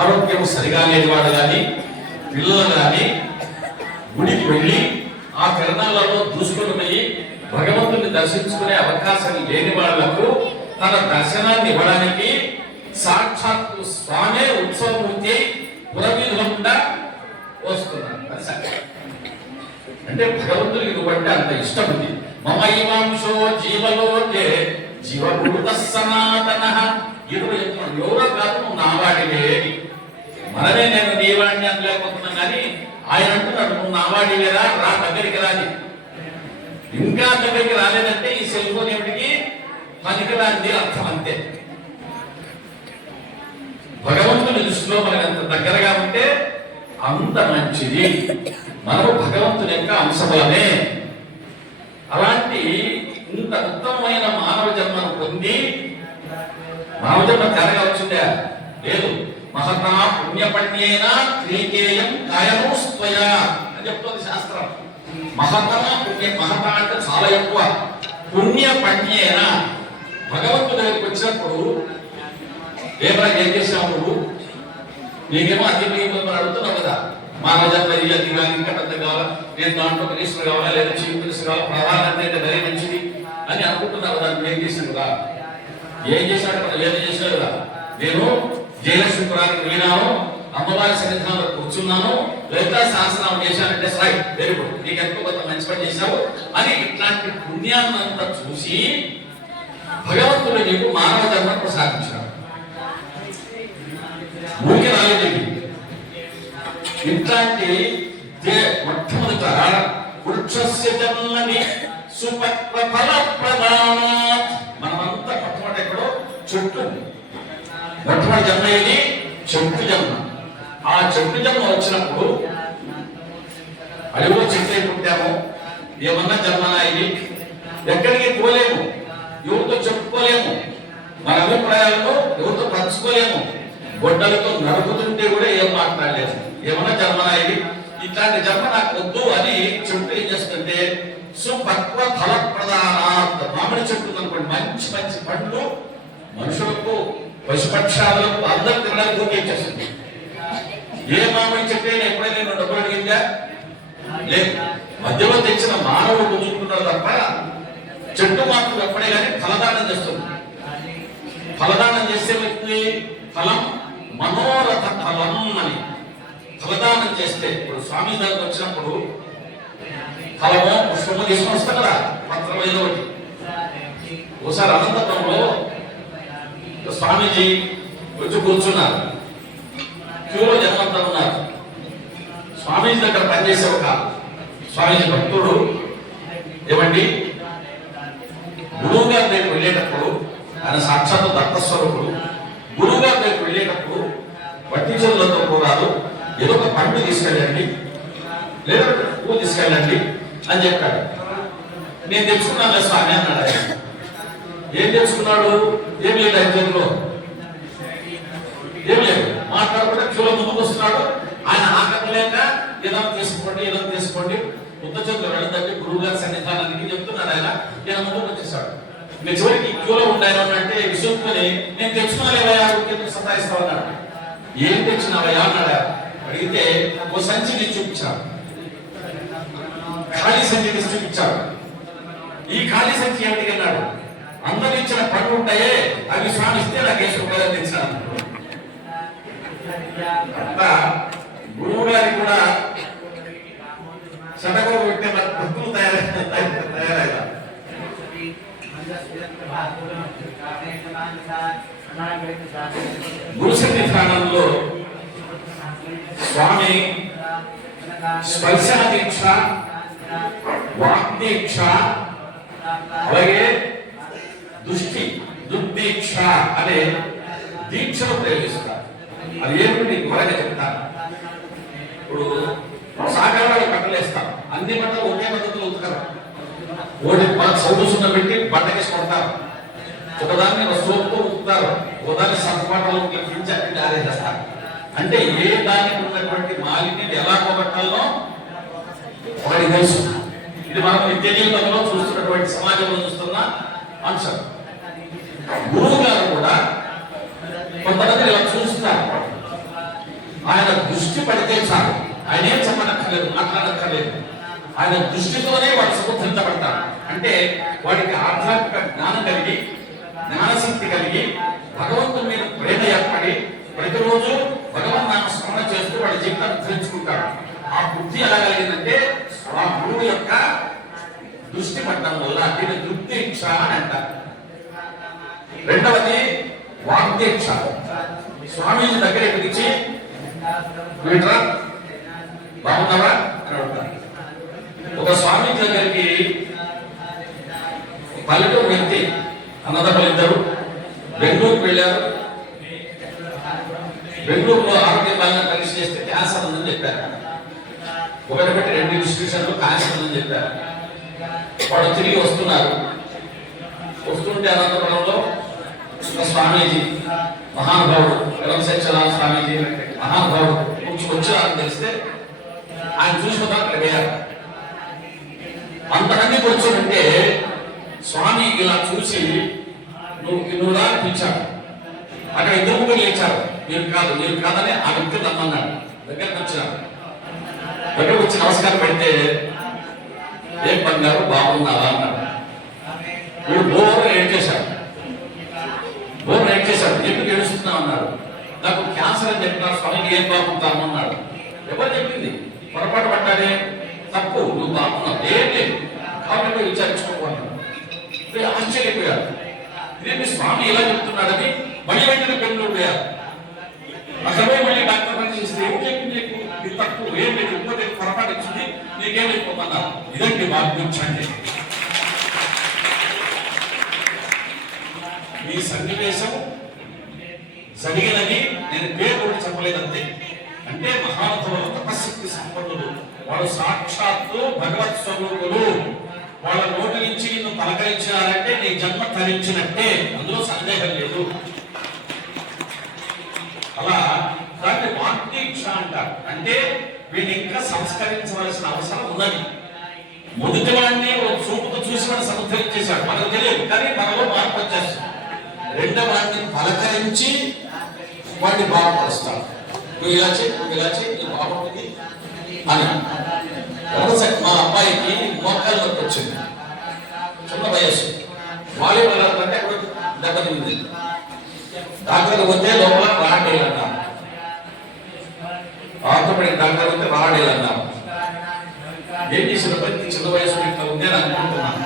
ఆరోగ్యం సరిగా లేనివాడు కానీ, పిల్లలు కానీ గుడికి వెళ్ళి ఆ తిరణాలలో దూసుకొని పోయి భగవంతుని దర్శించుకునే అవకాశం లేని వాళ్లకు తన దర్శనాన్ని ఇవ్వడానికి సాక్షాత్తు స్వామే ఉత్సవమూర్తి పురవీధులంతా వస్తున్నారు. అంటే భగవంతుడికి నువ్వంటే అంత ఇష్టం ఉంది. మమ ఇమాంశో జీవలోకే జీవభూత సనాతన. ఎదురు చెప్తున్నాడు, ఎవరో కాదు నువ్వు నావాడివే. మనమే నేను నీవాడిని అనలేకపోతున్నా కానీ ఆయన అంటున్నాడు నువ్వు నావాడివేరా, రా దగ్గరికి రాని. ఇంకా దగ్గరికి రాలేదంటే ఈ సెల్ ఫోన్ ఏమిటికి పనికిరాంది అర్థం. అంతే. భగవంతుని దృష్టిలో మనకు ఎంత దగ్గరగా ఉంటే అంత మంచిది. మనము భగవంతుని యొక్క అంశములనే. అలాంటి ఇంత ఉత్తమమైన మానవ జన్మను పొంది, మానవ జన్మ తేరగా వచ్చిందా? లేదు. మహతా పుణ్యపణ్యేన క్రీకేయం కాయము స్వయా అని చెప్తుంది శాస్త్రం. మహతా పుణ్య, మహతా అంటే చాలా ఎక్కువ. పుణ్యపణ్యేన భగవంతుడి దగ్గరికి వచ్చినప్పుడు ఏమైనా ఏం చేసావు నువ్వు? నీకేమో అతి అడుగుతున్నావు కదా, మానవ జన్మ అది కానీ ఇంకా పెద్ద కావాలా, నేను దాంట్లో మినిస్టర్ కావాలా, లేదా చీఫ్ మినిస్టర్ కావాలా, ప్రధానమంత్రి అంటే మరీ మంచిది అని అనుకుంటున్నావు కదా. ఏం చేశాను కదా, ఏం చేశాడు కదా, ఏం చేశాడు కదా. నేను జయలక్ష్మీపురానికి వెళ్ళినాను, అమ్మవారి సన్నిధానంలో కూర్చున్నాను, లలితా సహస్రనామం చేశానంటే రైట్, వెరీ గుడ్, నీకు ఎంతో కొంత మంచి పని చేశావు అని ఇట్లాంటి పుణ్యాన్నంతా చూసి భగవంతుడు నీకు మానవ జన్మ ప్రసాదించాడు. ఊరికి రాలేదు. ఇట్లాంటి మొట్టమొదట వృక్షస్య జన్మని సుపక్వ ఫల ప్రదానాత్. మనమంతా మొట్టమొదటి ఎక్కడో చెట్టు. మొట్టమొదటి జన్మ ఏది? చెట్టు జన్మ. ఆ చెట్టు జన్మ వచ్చినప్పుడు అడిగో చెట్టు పుట్టాము, ఏమన్నా జన్మనా ఇది, ఎక్కడికి పోలేము, ఎవరితో చెప్పుకోలేము, మన అభిప్రాయాలను ఎవరితో పంచుకోలేము, గొడ్డలతో నరుకుతుంటే కూడా ఏం మాట్లాడలేదు. ఏమన్నా జన్మనా ఇది, ఇట్లాంటి జన్మ నాకు వద్దు అని చెట్టు ఏం చేస్తుంటే సుపక్వ ఫల ప్రదానాత్. మామిడి చెట్టు అనుకోండి, మంచి మంచి పండ్లు మనుషులకు పశుపక్షాలకు అందరు తినడానికి దొరికేస్తుంది. ఏ మామిడి చెట్టు అయినా ఎప్పుడైనా నేను డబ్బులు అడిగిందా? లేదు. మధ్యలో తెచ్చిన మానవుడు పుంజుకుంటున్నాడు తప్ప చెట్టు మాత్రం ఎప్పుడే కానీ ఫలదానం చేస్తుంది. ఫలదానం చేస్తే వ్యక్తి ఫలం మనోరథ ఫలం అని. ఫలదానం చేస్తే ఇప్పుడు స్వామి దగ్గరకు వచ్చినప్పుడు ఫలము పుష్పము తీసుకొని వస్తాం కదా, పత్రం ఏదో ఒకటి. ఒకసారి అనంతపురంలో స్వామీజీ వచ్చి కూర్చున్నారు, క్యూలో జనమంతా ఉన్నారు. స్వామీజీ దగ్గర పనిచేసే ఒక స్వామీజీ భక్తుడు ఏమండి, గురువు గారి దగ్గర వెళ్ళేటప్పుడు, ఆయన సాక్షాత్తు దత్తస్వరూపుడు, గురువు గారి దగ్గర వెళ్ళేటప్పుడు వట్టి చెరువులతో కూడాదు, ఏదో ఒక పండు తీసుకెళ్ళండి లేదా పువ్వు తీసుకెళ్ళండి అని చెప్పాడు. నేను తెచ్చుకున్నాను స్వామి అన్నాడు. ఆయన ఏం తెచ్చుకున్నాడు? ఏం లేదు ఆయన చేతిలో, ఏం లేదు. మాట్లాడకుండా క్యూలో ముందుకు వస్తున్నాడు. ఆయన ఆకలి లేక ఏదో తీసుకోండి, ఏదో తీసుకోండి, ఉత్త చేతులు వెళ్ళదండి గురువు గారి సన్నిధానానికి చెప్తున్నాడు. ఆయన ఈయన ముందుకు వచ్చేసాడు. ఇంకా చివరికి క్యూలో ఉండాను అంటే విసుక్కుని నేను తెచ్చుకోలేవయా, సతాయిస్తావు అన్నాడు. ఏం తెచ్చినావయ్యా అన్నాడు. అడిగితే ఓ సంచి నేను చూపించాడు, ఖాళీ సంచి తీసి చూపించాడు. ఈ ఖాళీ సంచి ఏమిటి అన్నాడు. అందరూ ఇచ్చిన పనులు ఉంటాయే అవి స్వామి ఇస్తే నాకు వేసుకోవాలని తెచ్చాను. అంతా గురువు గారికి కూడా సడగో పెట్టే భక్తులు తయారయ్యారు. గురు సన్నిధానంలో స్వామి స్పర్శన దీక్ష, వాగ్దీక్ష, అలాగే దృష్టి దుర్దీక్ష అనే దీక్షను ప్రయోగిస్తారు. అది ఏమిటి నీకు త్వరగా చెప్తాను. ఇప్పుడు సాగరాలు బట్టలేస్తాం, అన్ని బట్టలు ఒకే పద్ధతిలో ఉతుకరు. ఒకటి సౌడు సున్న పెట్టి బట్టకేసి కొడతారు, ఒకదాన్ని సోపుతో ఉతుకుతారు, ఒకదాన్ని సర్పాటలో ఆరేస్తారు. అంటే ఏ దానికి ఉన్నటువంటి మాలిన్యం ఎలా పోగొట్టాలో వాడికి తెలుసు. ఇది మనం నిత్య జీవితంలో చూస్తున్నటువంటి సమాజంలో చూస్తున్న అంశం. గురువు గారు కూడా కొంతమంది ఇలా చూస్తున్నారు. ఆయన దృష్టి పడితే చాలు, ఆయన ఏం చెప్పనక్కర్లేదు, మాట్లాడక్కర్లేదు. ఆయన దృష్టితోనే వాడు సముద్ధరించబడతాడు. అంటే వాడికి ఆధ్యాత్మిక జ్ఞానం కలిగి, జ్ఞానశక్తి కలిగి, భగవంతుని మీద ప్రేమ ఏర్పడి ప్రతిరోజు భగవన్ నామ స్మరణ చేస్తూ వాడి జీవితాన్ని ధరించుకుంటాడు. ఆ బుద్ధి ఎలా కలిగిందంటే ఆ గురువు యొక్క దృష్టి పడటం వల్ల దీన్ని దృప్తీక్ష అని అంటారు. రెండవది వాగ్దీక్ష. స్వామీజీ దగ్గర పిలిచి వీట్రా బాగున్నావా అని అడుగుతారు. ఒక స్వామీజీ దగ్గరికి పల్లెటూరు వ్యక్తి అన్నదమ్ములు ఇద్దరు బెంగళూరుకు వెళ్ళారు. బెంగళూరులో ఆరోగ్య పాలన పరీక్ష చేస్తే క్యాన్సర్ ఉందని చెప్పారు. ఒకటి పెట్టి 2 ఇన్స్టిట్యూషన్లు క్యాన్సర్ ఉందని చెప్పారు. వాడు తిరిగి వస్తున్నారు. వస్తుంటే అనంతపురంలో స్వామీజీ మహానుభావుడు సత్యనారాయణ స్వామీజీ మహానుభావుడు వచ్చారని తెలిస్తే ఆయన చూసుకుంటా అక్కడ వేయాలి. అంతమంది కూర్చోంటే స్వామి ఇలా చూసి నువ్వు రా పిలిచాడు. అక్కడ 2 ముగ్గురు లేచారు. మీరు కాదని ఆ వ్యక్తి రమ్మన్నాడు. దగ్గరకు వచ్చారు. దగ్గరకు వచ్చి నమస్కారం పెడితే ఏం బంగారు బాగున్నారా అన్నాడు. వీడు బోర్ ఏడ్చేశాడు. ఎందుకు ఏడుస్తున్నావు అన్నాడు. నాకు క్యాన్సర్ అని చెప్పినారు స్వామికి, ఏం బాగుంటాము అన్నాడు. ఎవరు చెప్పింది? పొరపాటు పడ్డాడే, తప్పు, నువ్వు బాగున్నావు, ఏం లేదు కాబట్టి విచారించుకోమన్నాడు. ఆశ్చర్యపోయాడు. ఇదేంటి స్వామి ఇలా చెప్తున్నాడని మళ్ళీ వెంటనే బెంగళూరు పోయారు. అసలు మళ్ళీ డాక్టర్ పని చేస్తే ఏం చెప్పింది? ఇది తప్పు, ఏం లేదు, ఇంకోటి పొరపాటు ఇచ్చింది, నీకేం లేకపోతున్నారు. ఇదండి వాగ్దీక్ష. మీ సన్నివేశం జరిగినది నేను పేరు కూడా చెప్పలేదంతే. అంటే మహానుభావులు, తపశక్తి సంపన్నులు, వాళ్ళు సాక్షాత్తు భగవత్ స్వరూపులు. వాళ్ళ నోటి నుంచి నిన్ను పలకరించారంటే నీ జన్మ ధరించినట్టే, అందులో సందేహం లేదు. అలా దాన్ని వాగ్దీక్ష అంటారు. అంటే వీళ్ళు ఇంకా సంస్కరించవలసిన అవసరం ఉన్నది. మొదటి వాడిని చూపుతో చూసి వాడిని సంస్కరించేశాడు, మనకు తెలియదు, కానీ మనలో మార్పు వచ్చేస్తాం. రెండవ వాడిని పలకరించి వాడిని బాగుపరుస్తాడు. నువ్వు ఇలా చేయి నీ బాగుంటుంది అని. మా అబ్బాయికి మోకాలు నొప్పి వచ్చింది, చిన్న వయస్సు, వాలీబాల్ ఆడుతుంటే అక్కడ దెబ్బతింది. డాక్టర్ పోతే లోపల రాడేలు అన్నారు. ఆర్థోపెడిక్ డాక్టర్ పోతే రాడేలు అన్నారు. ఏం చేసిన ప్రతి చిన్న వయసు ఇట్లా ఉంది అని అనుకుంటున్నాను.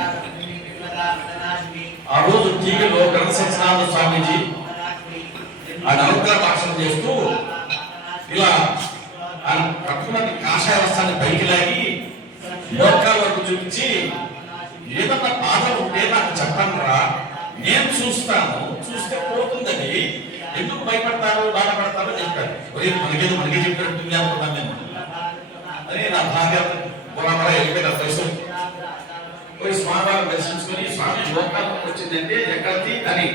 ఆ రోజు టీవీలో సత్యనారాయణ స్వామీజీ ఆయన అనుగ్రహ భాషణ చేస్తూ ఇలా ఆయన కట్టుకున్నట్టు కాషాయ వస్త్రాన్ని పైకి లాగి మోకాల వరకు చూపించి, ఏదన్నా బాధ ఉంటే నాకు చెప్పండి రా, నేను చూస్తాను, చూస్తే పోతుందని, ఎందుకు భయపడతారు బాధపడతారు అని చెప్పాడు. మనకే చెప్పినట్టుంది అనుకున్నాను నేను అని. నా భార్య బొరబర వెళ్ళిపోయిన వయసు పోయి స్వామివారిని దర్శించుకొని, స్వామి మోకాలకు వచ్చిందంటే ఎక్కడిది అని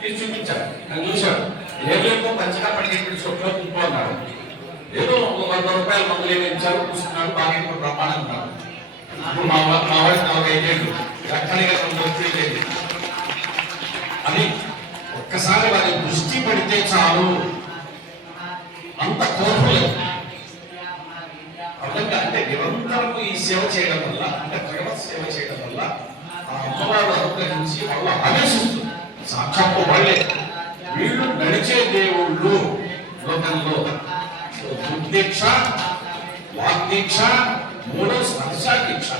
తీసి చూపించాడు. అని చూశాడు. ఏమేమో పంచగా పడినటువంటి చోట్ల ఇంకో అన్నాడు. ఏదో 100 రూపాయల మందులు ఏమి ఇచ్చారు, చూస్తున్నాడు, బాగా ప్రమాణం అన్నాడు. ఇప్పుడు మా వాడికి 45 ఏళ్ళు, ఎక్కడిగా వచ్చేది అని. ఒక్కసారి వారి దృష్టి పడితే చాలు, అంత కోపలేదు. అర్థంగా అంటే నిరంతరం ఈ సేవ చేయడం వల్ల, అంటే భగవత్ సేవ చేయడం వల్ల ఆ అమ్మవారు అనుగ్రహించి వాళ్ళ ఆవేశిస్తుంది. సాక్షాత్తు వాళ్ళే వీళ్ళు నడిచే దేవుళ్ళు లోకంలో. దృగ్దీక్ష, వాగ్దీక్ష, మూడో స్పర్శాదీక్ష.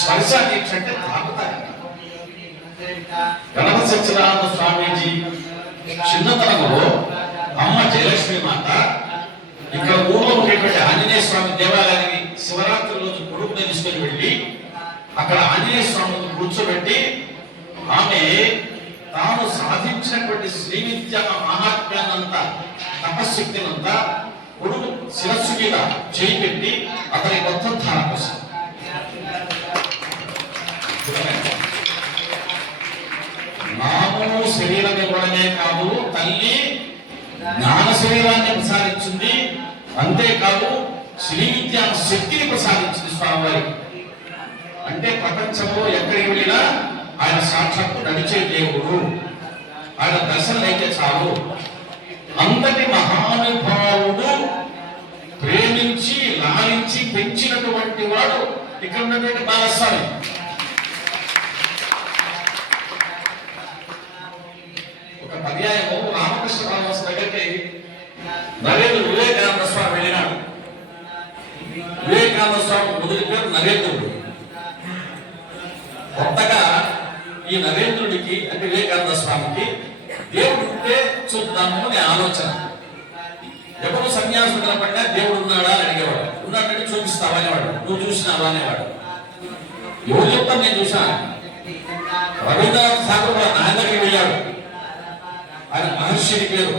స్పర్శాదీక్ష అంటే తాకుతారు. గణపతి సత్యనారాయణ స్వామీజీ చిన్నతనంలో అమ్మ జయలక్ష్మి మాత ఇక్కడ ఊళ్ళో ఉండేటువంటి ఆంజనేయ స్వామి దేవాలయానికి శివరాత్రి రోజు కొడుకుని తీసుకొని వెళ్ళి అక్కడ ఆంజనేయ స్వామిని కూర్చోబెట్టి ఆమె తాను సాధించినటువంటి శ్రీ విద్య మహాత్మ్యాన్నంతా, తపశక్తినంతా కొడుకు శిరస్సు మీద చేయి పెట్టి అతని మొత్తం ధార కోసం. నామము శరీరం ఇవ్వడమే కాదు, తల్లి జ్ఞాన శరీరాన్ని ప్రసాదించింది, అంతేకాదు శ్రీ విద్యా శక్తిని ప్రసాదించింది స్వామివారి. అంటే ప్రపంచంలో ఎక్కడికి వెళ్ళినా ఆయన సాక్షాత్తు నడిచే దేవుడు, ఆయన దర్శనం అయితే చాలు. అంతటి మహానుభావుడు ప్రేమించి లాలించి పెంచినటువంటి వాడు ఇక్కడ ఉన్నటువంటి బాలస్వామి. ఒక పర్యాయము రామకృష్ణ పరమహంస దగ్గరికి నరేంద్ర వివేకానంద స్వామి వెళ్ళినాడు. వివేకానంద స్వామి మొదటి పేరు నరేంద్రుడు. కొత్తగా ఈ నరేంద్రుడికి అంటే వివేకానంద స్వామికి దేవుడు ఉంటే చూద్దాము అనే ఆలోచన. ఎవరు సన్యాసులు కనపడినా దేవుడు ఉన్నాడా అని అడిగేవాడు. ఉన్నట్టు చూపిస్తావా అనేవాడు. నువ్వు చూసినావా అనేవాడు. ఎవరు చెప్తాను నేను చూసాను. రవీంద్రనాథ్ ఠాగూర్ ఆయన దగ్గరికి వెళ్ళాడు. ఆయన మహర్షిని పేరు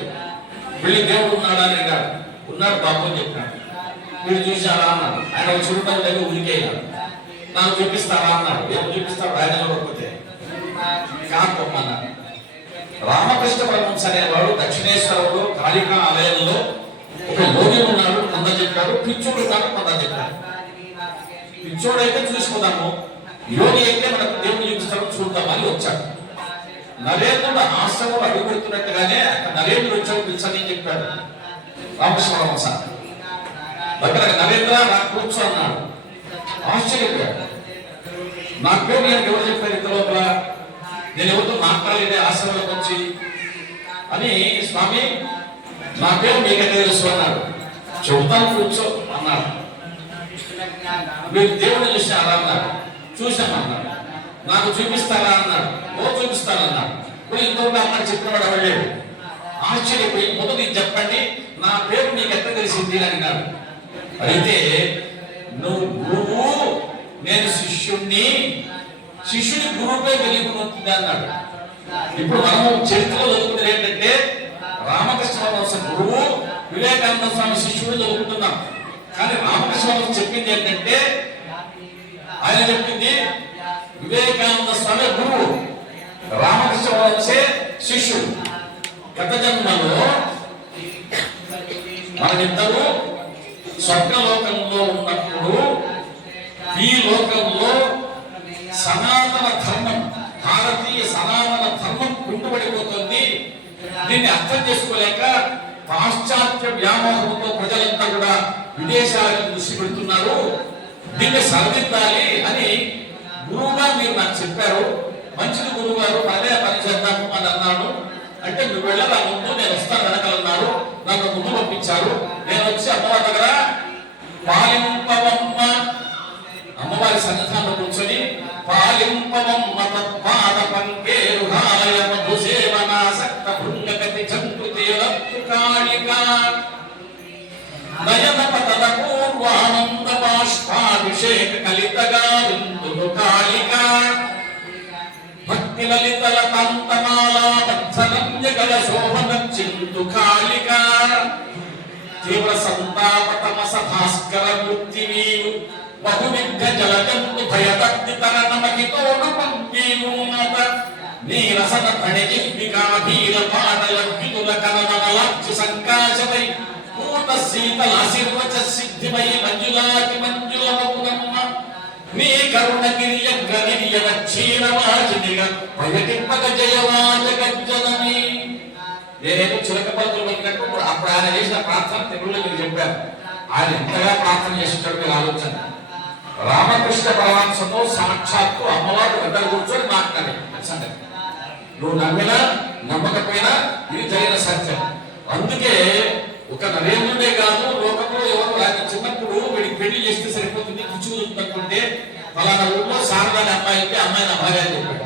వెళ్ళి దేవుడు ఉన్నాడా అని అడిగాడు. ఉన్నాడు బాబు అని చెప్పాడు. మీరు చూసారా అన్నాడు. ఆయన చూడటం లేదు, ఉనికేయాడు. నాకు చూపిస్తారా అన్నాడు. ఏమో చూపిస్తాడు ఆయన చూడకపోతే కాకపోమన్నాడు. రామకృష్ణ పరమహంస అనేవాడు దక్షిణేశ్వరంలో కాళికా ఆలయంలో ఒక యోగి ఉన్నాడు, కొంద చెప్పాడు. పిచ్చోడు ఉన్నాడు, కొంద చెప్పాడు. పిచ్చోడైతే చూసుకుందాము, యోగి అయితే మనకు దేవుడు చూపిస్తాడు చూద్దామని వచ్చాడు. నరేంద్రుడు ఆశ్రమం అడుగుపెడుతున్నట్టుగానే నరేంద్రుడు వచ్చాడు, పిలిచని చెప్పాడు రామకృష్ణ పరమహంస. దగ్గర నరేంద్ర నాకు కూర్చో అన్నాడు. ఆశ్చర్యపోయాడు. నా పేరు నేను ఎవరు చెప్పారు ఇంత లోపల, నేను ఎవరితో మాట్లాడలేదే ఆశ్రమంలోకి వచ్చి అని. స్వామి నా పేరు మీకైతే తెలుసు అన్నాడు. చెబుతాను కూర్చో అన్నాడు. మీరు దేవుడిని చూసినారా అన్నాడు. చూసామన్నాడు. నాకు చూపిస్తారా అన్నాడు. ఓ చూపిస్తానన్నాడు. ఇప్పుడు ఇంకొక అన్నాడు చెప్పినవాడు అవ్వలేడు. ఆశ్చర్యపోయి మొదటి చెప్పండి నా పేరు నీకు ఎట్లా తెలిసింది అని అన్నాడు. అయితే నువ్వు గురువు, నేను శిష్యుణ్ణి, శిష్యుని గురువుపై వెలిగిపోతుంది అన్నాడు. ఇప్పుడు మనము చరిత్రలో చదువుకునేది ఏంటంటే రామకృష్ణ పరమహంస గురువు, వివేకానంద స్వామి శిష్యుడు చదువుకుంటున్నాం. కానీ రామకృష్ణ పరమహంస చెప్పింది ఏంటంటే, ఆయన చెప్పింది వివేకానంద స్వామి గురువు, రామకృష్ణ పరమహంసే శిష్యుడు. గత జన్మలో మనమిద్దరూ స్వర్గలోకంలో ఉన్నప్పుడు ఈ లోకంలో సనాతన ధర్మం, భారతీయ సనాతన ధర్మం కుంటుపడిపోతుంది. దీన్ని అర్థం చేసుకోలేక పాశ్చాత్య వ్యామోహంతో ప్రజలంతా కూడా విదేశాలకు దృష్టి పెడుతున్నారు. దీన్ని సరిదిద్దాలి అని గురువుగా మీరు నాకు చెప్పారు. మంచిది గురువు గారు, అదే పని చేద్దాము అని అన్నాడు. అంటే నువ్వు వెళ్ళాలి ముందు, నేను వస్తాను వెనకాలన్నారు. నన్ను ముందు పంపించారు. నేను వచ్చి అమ్మవారి దగ్గర పాలింపవమ్మ, అమ్మవారి సన్నిధానంలో కూర్చొని పాలింపవమ్మ తత్పాద పంకేరుహాయ మధుసేవనాసక్త భృంగగతి చంకృతేరత్తు కాళికా నయన పతన పూర్వానంద బాష్పాభిషేక కలితగా విందులు కాళికా భక్తి లలితల కాంతమాలా బద్ధనంజగల శోభన చిందు కాళికా తీవ్ర సంతాప తమస భాస్కర మృత్యువీవు బహువిఘ్న జలజంతు భయదగ్ని తరణ మహితోడు పంపీమూనత నీరసన ప్రణిజింపికాభీల పాటలగ్గితుల కనమనలాక్షి సంకాశమై పూత శీతలాశీర్వచ సిద్ధిమై మంజులాకి మంజుల మౌనమ్మ నీ కరుణ గిరియ గ్రగిరియ క్షీరవాచినిగా భయటింపక జయవాచ గజ్జనని. నేనేమో చిలక పలుకులు పలికినట్టు అప్పుడు ఆయన చేసిన ప్రార్థన తెలుగులో మీరు చెప్పారు. ఆయన ఎంతగా ప్రార్థన చేసేటాడు మీరు ఆలోచన. రామకృష్ణ పరమహంసతో సాక్షాత్తు అమ్మవారు దగ్గర కూర్చొని మాట్లాడారు. నువ్వు నమ్మినా నమ్మకపోయినా ఇది జరిగిన సత్యం. అందుకే ఒక నరేంద్రుడే కాదు, లోకంలో ఎవరు చిన్నప్పుడు వీడికి పెళ్లి చేస్తే సరిపోతుంది, కిచ్చుకు చూసుకుంటే ఫలానా ఊళ్ళో శారదాని అమ్మాయి ఉంటే అమ్మాయిని అమ్మాయి అని చెప్పాడు.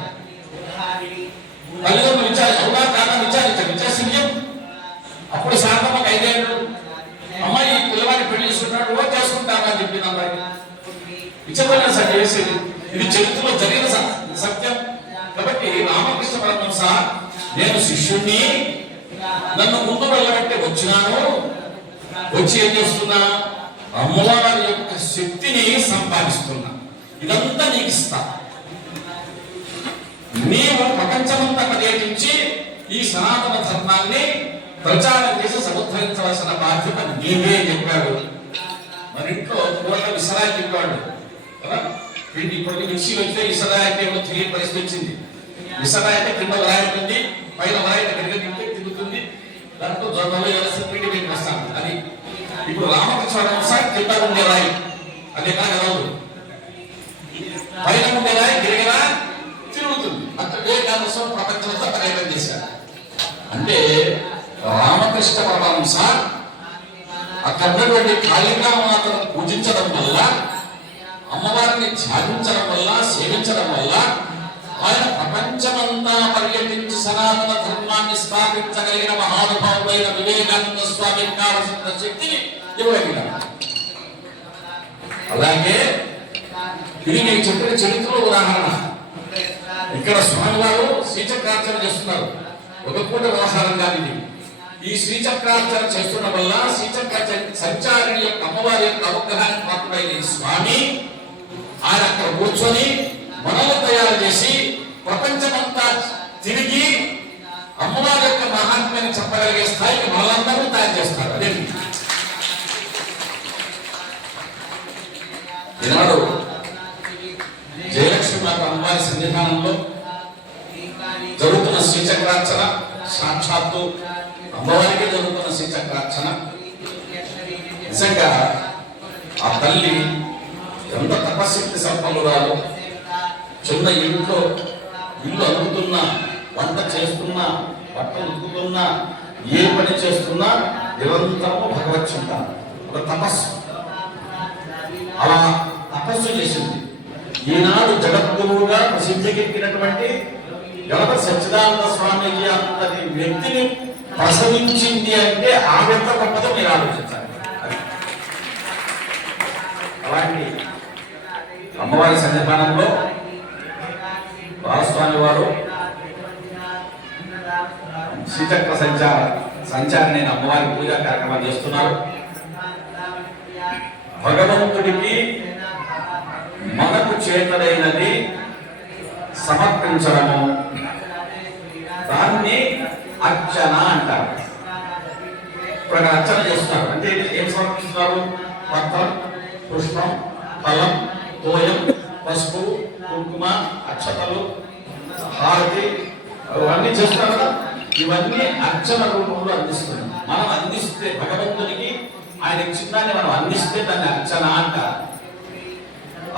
తల్లిదండ్రులు అవునా కాదా విచారించాం. అప్పుడు శారదమ్మకి 5 ఏళ్ళు. అమ్మాయి పిల్లవాడిని పెళ్లి చేసుకుంటాడు, ఓ చేసుకుంటామని చెప్పింది అమ్మాయి. విచారణ సార్ చేసేది. ఇది చరిత్రలో జరిగిన సత్యం. కాబట్టి రామకృష్ణ పరమహంస నేను శిష్యుణ్ణి, నన్ను ముందు వెళ్ళబట్టే వచ్చినాను. వచ్చి ఏం చేస్తున్నా, అమ్మవారి యొక్క శక్తిని సంపాదిస్తున్నా. ఇదంతా నీకు ఇస్తా. నీవు ప్రపంచమంతా పర్యటించి ఈ సనాతన ధర్మాన్ని ప్రచారం చేసి సముద్ధరించవలసిన బాధ్యత నీవే చెప్పాడు. మన ఇంట్లో కోళ్ళ విసరాయి చెప్పాడు కదా. వీటి ఇప్పటికి మిక్సీ వస్తే విసరాయి అంటే తెలియ పరిస్థితి వచ్చింది. విసరాయి అంటే కింద వరాయి ఉంటుంది, పైన వరాయి తిరిగి తిరుగుతుంది. దాంట్లో జొన్నలు ఎవరి పిండి పెట్టి వస్తాను. అది ఇప్పుడు రామకృష్ణ కింద ఉండే రాయి అదే కానీ రాదు, పైన ఉండే రాయి తిరిగినా తిరుగుతుంది. అక్కడ వివేకానంద ప్రపంచంతో ప్రయోగం చేశారు. అంటే రామకృష్ణ పరమహంస అక్కడ ఉన్నటువంటి కాళికామాతను పూజించడం వల్ల, అమ్మవారిని ధ్యానించడం వల్ల, సేవించడం వల్ల ఆయన ప్రపంచమంతా పర్యటించి సనాతన ధర్మాన్ని స్థాపించగలిగిన మహానుభావుడైన వివేకానంద స్వామికి కావలసిన శక్తిని ఇవ్వగలిగారు. అలాగే ఇది నేను చెప్పిన చరిత్రలో ఉదాహరణ. ఇక్కడ స్వామివారు శ్రీచక్రార్చన చేస్తున్నారు. ఒక పూట వ్యవహారం కాదు ఇది. ఈ శ్రీచక్రార్చన చేస్తున్న వల్ల శ్రీచక్ర సంచారిణి యొక్క అమ్మవారి యొక్క అవగాహానికి పాత్రమైన ఈ స్వామి ఆయన అక్కడ కూర్చొని మనల్ని తయారు చేసి ప్రపంచమంతా తిరిగి అమ్మవారి యొక్క మహాత్మ్యాన్ని చెప్పగలిగే స్థాయికి మనలందరూ తయారు చేస్తారు. అదే ఈనాడు జయలక్ష్మి మాత అమ్మవారి సన్నిధానంలో జరుగుతున్న శ్రీచక్రార్చన సాక్షాత్తు అమ్మవారికి జరుగుతున్న శ్రీచక్రార్చన నిజంగా ఆ తల్లి ఎంత తపశక్తి సంపన్నురాలు. చిన్న ఇంట్లో ఇల్లు అలుగుతున్నా, వంట చేస్తున్నా, బట్టలు ఉతుకుతున్నా, ఏ పని చేస్తున్నా నిరంతరము భగవచ్చింత ఒక తపస్సు. అలా తపస్సు చేసింది. ఈనాడు జగద్గురువుగా ప్రసిద్ధికెక్కినటువంటి గణప సచ్చిదానంద స్వామిజీ అంతటి వ్యక్తిని ప్రసవించింది అంటే ఆ ఎంత గొప్పదో మీరు ఆలోచించాలి. అలాంటి అమ్మవారి సన్నిధానంలో బాలస్వామి వారు శ్రీచక్ర సంచారిని అమ్మవారి పూజా కార్యక్రమాలు చేస్తున్నారు. భగవంతుడికి మనకు చేతనైనది సమర్పించడము, దాన్ని అర్చన అంటారు. ఇప్పుడు అర్చన చేస్తున్నారు అంటే ఏం సమర్పిస్తున్నారు? పత్రం, పుష్పం, ఫలం, తోయం, పసుపు, కుంకుమ, అక్షతలు, హారతి అవన్నీ చేస్తారు కదా. ఇవన్నీ అర్చన రూపంలో అందిస్తుంది. మనం అందిస్తే భగవంతునికి ఆయన చిన్నాన్ని మనం అందిస్తే దాన్ని అర్చన అంటారు.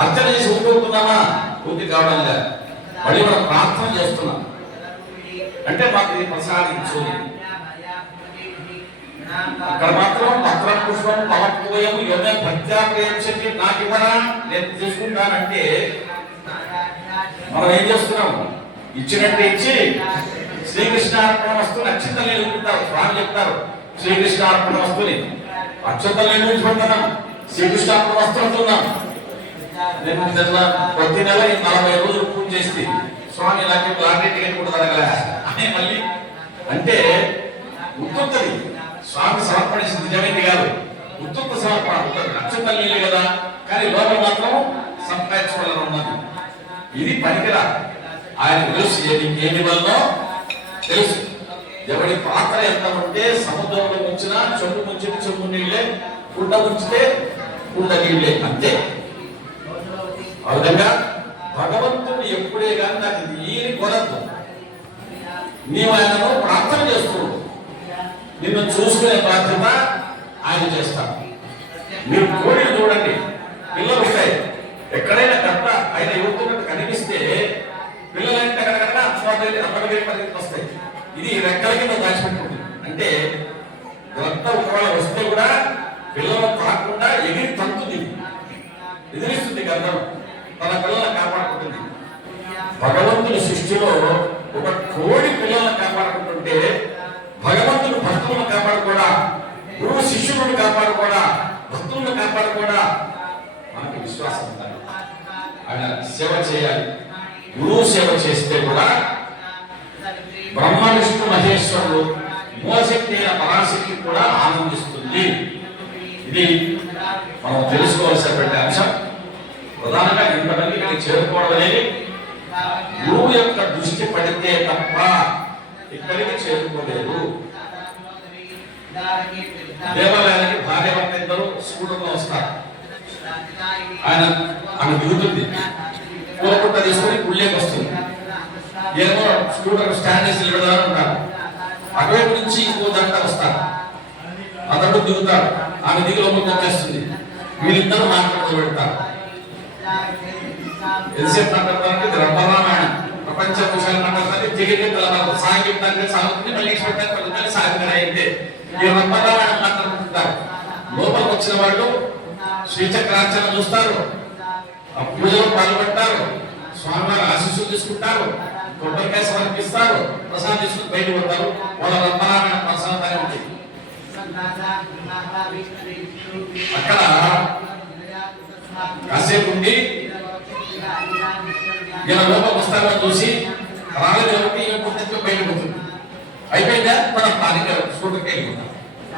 అర్చన చేసి ఊరుకుంటున్నామా? పూర్తి కావడం లేదు. మళ్ళీ మనం ప్రార్థన చేస్తున్నాం అంటే మాకు ఇది ప్రసాదించు. అక్కడ మాత్రం పత్రం, పుష్పం, పవపోయం ఏమే ప్రత్యాప్రయించండి నాకు ఇవ్వరా, నేను తీసుకుంటానంటే మనం ఏం చేస్తున్నాం? ఇచ్చినట్టు ఇచ్చి శ్రీకృష్ణార్పణ వస్తువుని అక్షంతలు ఎదుగుతారు. స్వామి చెప్తారు శ్రీకృష్ణార్పణ వస్తువుని అక్షంతలు ఎదుగుతున్నాం, శ్రీకృష్ణార్పణ వస్తువు అంటున్నాం. నేను ప్రతి నెల 40 రోజులు పూజ చేస్తే స్వామి నాకు లాటరీ టికెట్ కూడా జరగలే అని మళ్ళీ అంటే ఉత్తుత్తది స్వామి సమర్పణించింది నిజమైంది కాదు. ఉత్తుత్త సమర్పణ ఉంటుంది. అక్షంతలు నీళ్ళు కదా, కానీ లోపల మాత్రం సంపాదించుకోవాలని ఉన్నది. ఇది పనికిరా. ఆయన తెలుసు ఏది వల్ల తెలుసు. ఎవరి పాత్ర ఎంత ఉంటే సముద్రంలో ముంచినా చెండు ముంచితే చెండు నీళ్ళే, కుండ ముంచితే కుండ నీళ్ళే, అంతే. ఆ విధంగా భగవంతుడు ఎప్పుడే కానీ నాకు ఈయన కొరద్దు, నీవు ఆయనను ప్రార్థన చేస్తూ నిన్ను చూసుకునే బాధ్యత ఆయన చేస్తాడు. మీరు కోడిని చూడండి, పిల్లలు ఉంటాయి. ఎక్కడైనా గట్ట ఆయన యువతున్నట్టు కనిపిస్తే పిల్లలంటే అక్కడక్కడ పరిస్థితి వస్తాయి. ఇది రెక్కల కింద దాచిపెట్టుకుంటుంది. అంటే గట్ట ఒకవేళ వస్తే కూడా పిల్లలు కాకుండా ఎగిరి తంతుంది, ఎదిరిస్తుంది. గద్దం తన పిల్లలను కాపాడుకుంటుంది. భగవంతుని సృష్టిలో ఒక కోడి పిల్లలను కాపాడుకుంటుంటే భగవంతుడు భక్తులను కాపాడుకోడా, గురువు శిష్యులను కాపాడుకోడా, భక్తులను కాపాడుకోడా. మనకి విశ్వాసం ఉండాలి, ఆయన సేవ చేయాలి. గురువు సేవ చేస్తే కూడా బ్రహ్మ విష్ణు మహేశ్వరుడు మూలశక్తి అయిన పరాశక్తి కూడా ఆనందిస్తుంది. ఇది మనం తెలుసుకోవాల్సినటువంటి అంశం. ప్రధానంగా ఇంతమందికి చేరుకోవడం అనేది గురువు యొక్క దృష్టి పడితే తప్ప ఇక్కడికి చేరుకోలేదు. దేవాలయానికి భార్య భర్త ఇద్దరు స్కూటర్లో వస్తారు. ఆయన ఆమె దిగుతుంది, పూలపుట్ట తీసుకొని గుళ్ళేకి వస్తుంది. ఏమో స్కూటర్ స్టాండ్ చేసి నిలబెడదామని ఉంటారు. అటువైపు నుంచి ఇంకో జంట వస్తారు, అతడు దిగుతాడు, ఆమె దిగి లోపలికి వచ్చేస్తుంది. వీళ్ళిద్దరూ మాట్లాడుతూ పెడతారు. ఎంతసేపు మాట్లాడతారంటే ఇది రబ్బరామాయణం, ప్రపంచ విషయాలు మాట్లాడతారు. తిరిగి సాగిపోతానికి సాగుతుంది, మళ్ళీ మళ్ళీ సాగుతారు. అయితే ఈ రబ్బరామాయణం మాట్లాడుతుంటారు. లోపలికి వచ్చిన వాళ్ళు శ్రీచక్రార్చన చూస్తారు, పూజలో పాల్గొంటారు, స్వామివారి ఆశీస్సులు తీసుకుంటారు, కొబ్బరికాయ సమర్పిస్తారు, ప్రసాదం తీసుకుని బయట పడతారు. వాళ్ళ రబ్బరామాయణ ప్రసాదాన్ని ఉంటుంది. అక్కడ కాసేపు ఉండి ఇలా లోపలికి వస్తారని చూసి రాలేదు ఒకటి బయట పోతుంది. అయిపోయిందా మన పాలిక స్కూటర్కి వెళ్ళిపోతాం.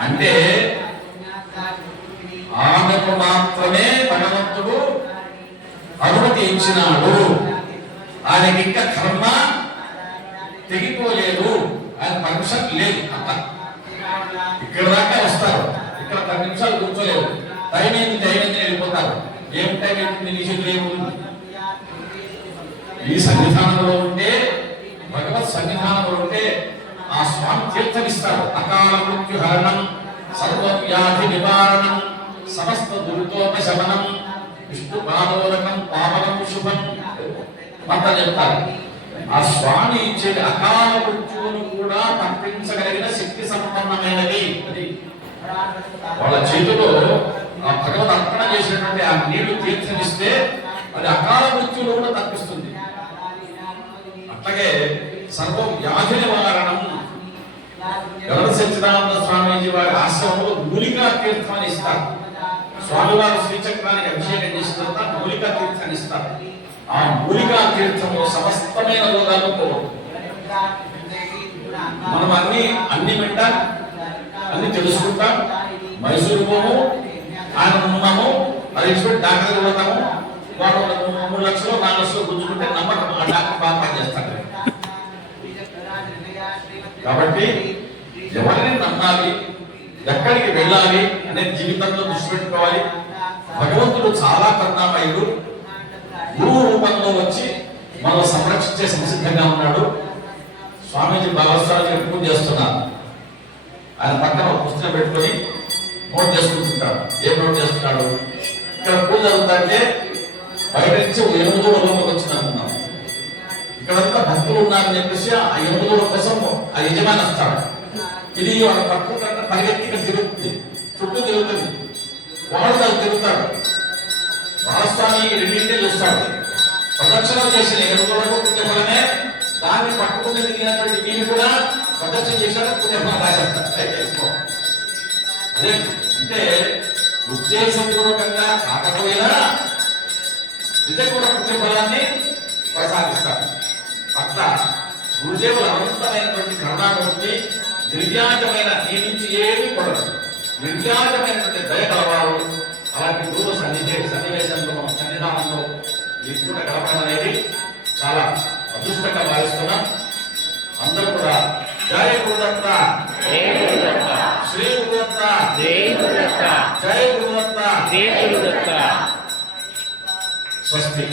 అంటే ఆమెకు మాత్రమే భగవంతుడు అనుమతి ఇచ్చినాడు. ఆయనకి ఇంకా కర్మ తెగిపోలేదు, ఆయన పర్మిషన్ లేదు. అంత ఇక్కడ దాకా వస్తారు, ఇక్కడ 10 నిమిషాలు కూర్చోలేదు. టైం ఏంటి వెళ్ళిపోతారు. ఏం టైం ఏంటి నిషేధం ఏముంది? ఈ సన్నిధానంలో ఉంటే, భగవత్ సన్నిధానంలో ఉంటే ఆ స్వామి తీర్థమిస్తాడు. అకాల మృత్యు హరణం, సర్వవ్యాధి నివారణం, సమస్త దురితోపశమనం, విష్ణు పాదోరకం, పావనం శుభం అంతా చెప్తారు. ఆ స్వామి ఇచ్చే అకాల మృత్యువును కూడా తప్పించగలిగిన శక్తి సంపన్నమైనది. అది వాళ్ళ చేతిలో ఆ భగవద్ అర్పణ చేసినటువంటి ఆ నీళ్లు తీర్థమిస్తే అది అకాల మృత్యువును కూడా తప్పిస్తుంది. అట్లాగే సర్వ వ్యాధి నివారణం. గరుడ సచ్చిదానంద స్వామీజీ వారి ఆశ్రమంలో మూలికా తీర్థాన్ని ఇస్తారు. స్వామివారి శ్రీచక్రానికి అభిషేకం చేసిన తర్వాత మూలికా తీర్థాన్ని ఇస్తారు. ఆ మూలికా తీర్థంలో సమస్తమైన రోగాలు పోగొట్టు. మనం అన్ని వింటాం, అన్ని తెలుసుకుంటాం. మైసూరు పోము, ఆయన ఉన్నాము, అది డాక్టర్ పోతాము. వాడు 3 లక్షలు 4 లక్షలు గుంజుకుంటే నమ్మకం ఆ డాక్టర్ బాగా పనిచేస్తాడు. కాబట్టి ఎవరిని నమ్మాలి, ఎక్కడికి వెళ్ళాలి అనేది జీవితంలో దృష్టి పెట్టుకోవాలి. భగవంతుడు చాలా కరుణామయుడు. గురువు రూపంలో వచ్చి మనం సంరక్షించే సంసిద్ధంగా ఉన్నాడు. స్వామీజీ బాలస్వామి పూజ చేస్తున్నారు. ఆయన పక్కన ఒక పుస్తకం పెట్టుకొని నోట్ చేసుకుంటుంటాడు. ఏం నోట్ చేస్తున్నాడు? ఇక్కడ పూజ జరుగుతుంటే బయట నుంచి 8 లోపలికి వచ్చింది అనుకున్నాం. ఇక్కడంతా భక్తులు ఉన్నారని చెప్పేసి ఆ 8 కోసం ఆ యజమాని వస్తాడు. ఇది వాళ్ళ భక్తుల కన్నా పరిగెత్తి ఇక్కడ తిరుగుతుంది, చుట్టూ తిరుగుతుంది. వాడు దాన్ని తిరుగుతాడు. బాలస్వామి 2 చూస్తాడు. ప్రదక్షిణం చేసిన 8 పుణ్యఫలమే, దాన్ని పట్టుకుని దిగినటువంటి వీళ్ళు కూడా ప్రదక్షిణ చేశాడు, పుణ్యఫలం రాసేస్తారు. అదే అంటే ఉద్దేశపూర్వకంగా కాకపోయినా నిజం కూడా పుణ్యఫలాన్ని ప్రసాదిస్తారు. అట్లా గురుదేవులు అనంతమైనటువంటి కరుణామూర్తి, నిర్వ్యాజమైన నీ నుంచి ఏమీ పడదు, నిర్వ్యాజమైనటువంటి దయ కలవారు. అలాంటి గురువు సన్నివేశంలో సన్నిధానంలో ఇప్పుడు గడపడం అనేది చాలా అదృష్టంగా భావిస్తున్నాం. అందరూ కూడా జయ గురుదత్త, శ్రీ గురుదత్త, జయ గురుదత్త, స్వస్తి.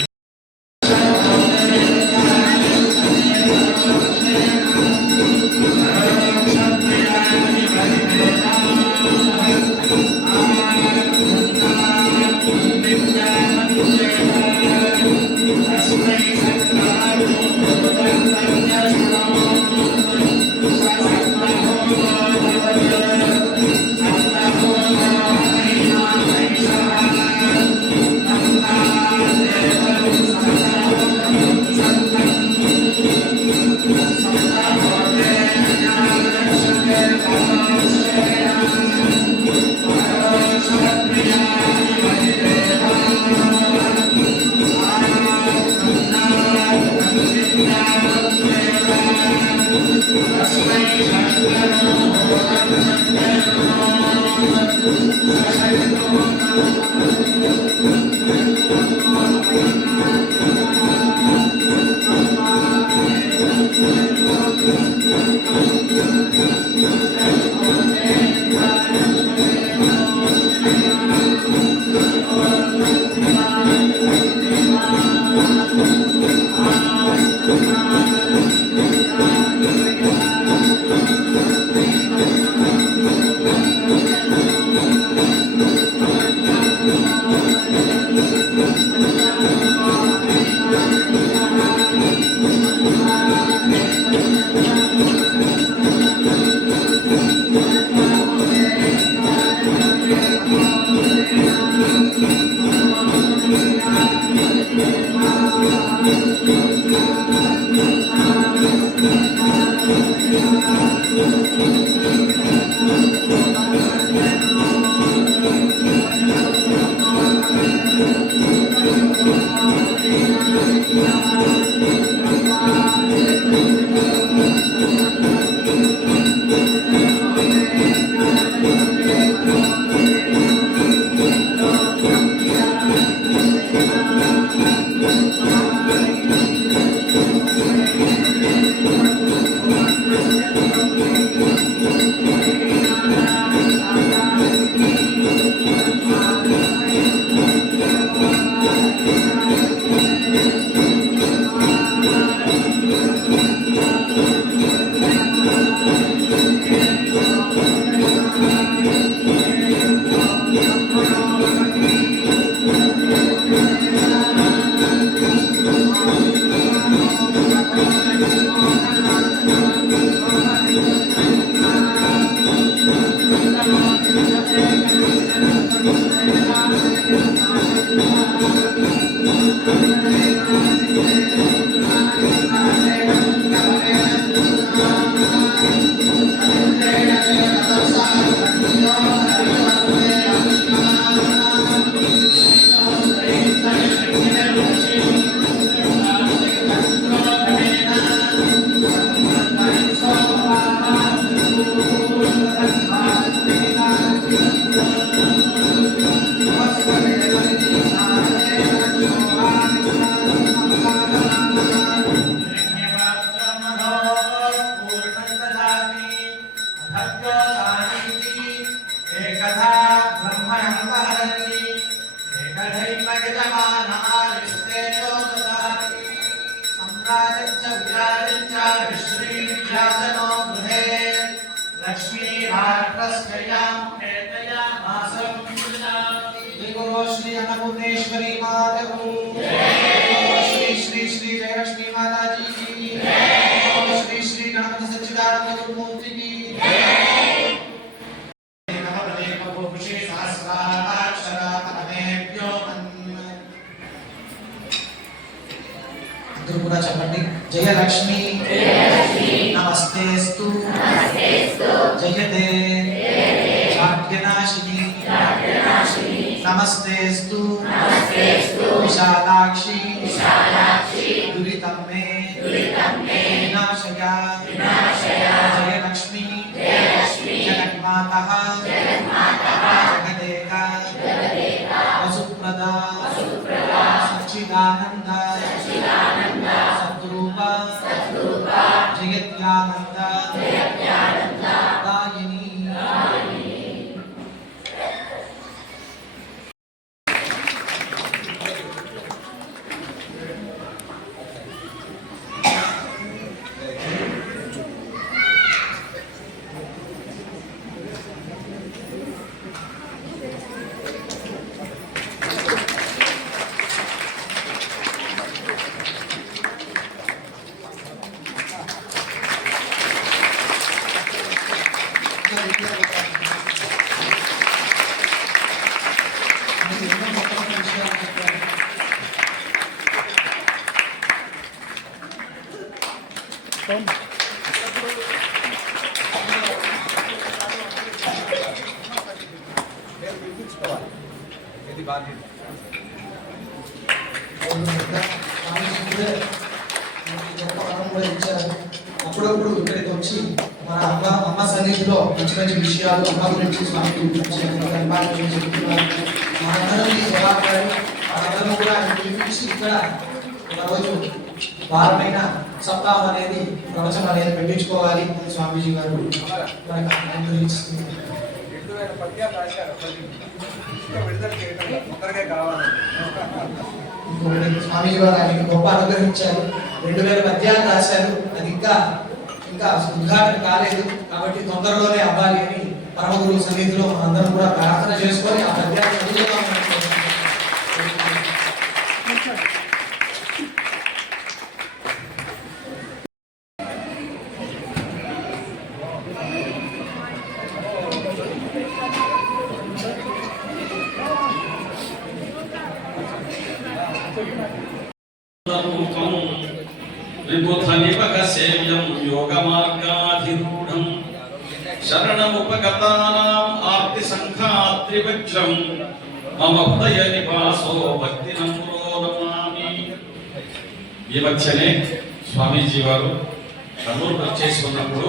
श्री अन्नपूर्णेश्वरी माता को श्री श्री श्री जयलक्ष्मी माता जी की श्री श्री गणपति सच्चिदानंद गुरु मूर्ति की गुरुपुरा चपटी जयलक्ष्मी नमस्तेस्तु जयते भाग्यनाशिनी नमस्तेस्तु विशालाक्षी दुरितं मे विनाशया जयलक्ष्मी जगन्माता जगदेका वसुप्रदा सच्चिदानंद सद्रूपा जगत्यानंद दायिनी అప్పుడప్పుడు ఇక్కడికి వచ్చి మన అమ్మ సన్నిధిలో మంచి మంచి విషయాలు అమ్మ గురించి స్వామి చెప్తున్నారు. మనందరం ఈ జవాబారు మనందరం కూడా ఆయన పిలిపించి ఇక్కడ ఒకరోజు వారమైన సప్తాహం అనేది ప్రవచనం అనేది పెట్టించుకోవాలి అని స్వామీజీ గారు మనకు అనుగ్రహిస్తున్నారు. స్వామీజీ వారు ఆయనకి గొప్ప అనుగ్రహించారు. 2000 పద్యాలు రాశారు. అది ఇంకా ఉద్ఘాటన కాలేదు కాబట్టి తొందరలోనే అవ్వాలి అని పరమ గురువు సన్నిధిలో మనందరం కూడా ప్రార్థన చేసుకొని ఆ పద్యాన్ని చదువుదామని విబుధనిపకసేవ్యం యోగమార్గాధిరూఢం శరణముపగతానాం ఆర్తి సంఘాత్రివజ్రం మమ హృదయ నివాసో భక్తి నమ్రో నమామి. ఈ మధ్యనే స్వామీజీ వారు కర్నూలు వచ్చేసుకున్నప్పుడు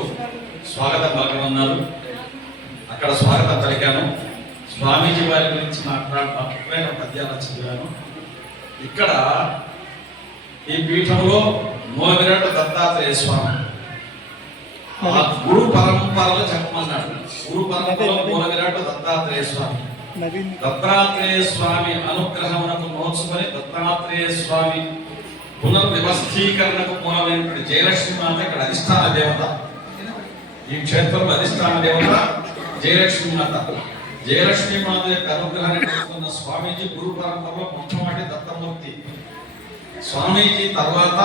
స్వాగతం పలకమన్నారు. అక్కడ స్వాగతం పలికాను. స్వామీజీ వారి గురించి మాట్లాడిన పద్యాలు చదివాను. ఇక్కడ ఈ పీఠంలో మూలవిరాట దత్తాత్రేయ స్వామి గురు పరంపరలో చెప్పమన్నాడు. గురు పరంపరలో మూలవిరాట దత్తాత్రేయ స్వామి. దత్తాత్రేయ స్వామి అనుగ్రహమునకు నోచుకొని దత్తాత్రేయ స్వామి పునర్వ్యవస్థీకరణకు మూలమైనటువంటి జయలక్ష్మి మాత ఇక్కడ అధిష్టాన దేవత. ఈ క్షేత్రంలో అధిష్టాన దేవత జయలక్ష్మి మాత. జయలక్ష్మి మాత యొక్క అనుగ్రహాన్ని పొందుతున్న స్వామీజీ గురు పరంపరలో మొట్టమొదటి దత్తమూర్తి. స్వామీజీ తర్వాత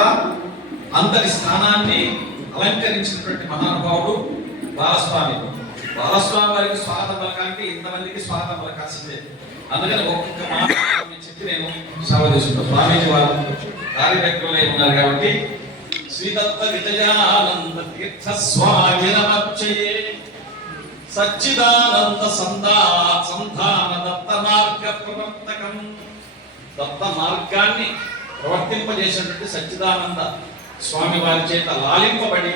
అంతటి స్థానాన్ని అలంకరించినటువంటి మహానుభావుడు బాలస్వామి. బాలస్వామి వారికి స్వాగతం పలకానికి ఇంతమందికి స్వాగతం పలకాల్సిందే. అందుకని ఒక్కొక్క మాట చెప్పి నేను సేవ తీసుకుంటాను. స్వామీజీ వారు కార్యక్రమంలో ఉన్నారు కాబట్టి శ్రీదత్త విజయానంద తీర్థ స్వామి నమర్చయే సచ్చిదానంద సంధాన దత్త మార్గ ప్రవర్తకం. దత్త మార్గాన్ని ప్రవర్తింపజేసినటువంటి సచ్చిదానంద స్వామి వారి చేత లాలింపబడి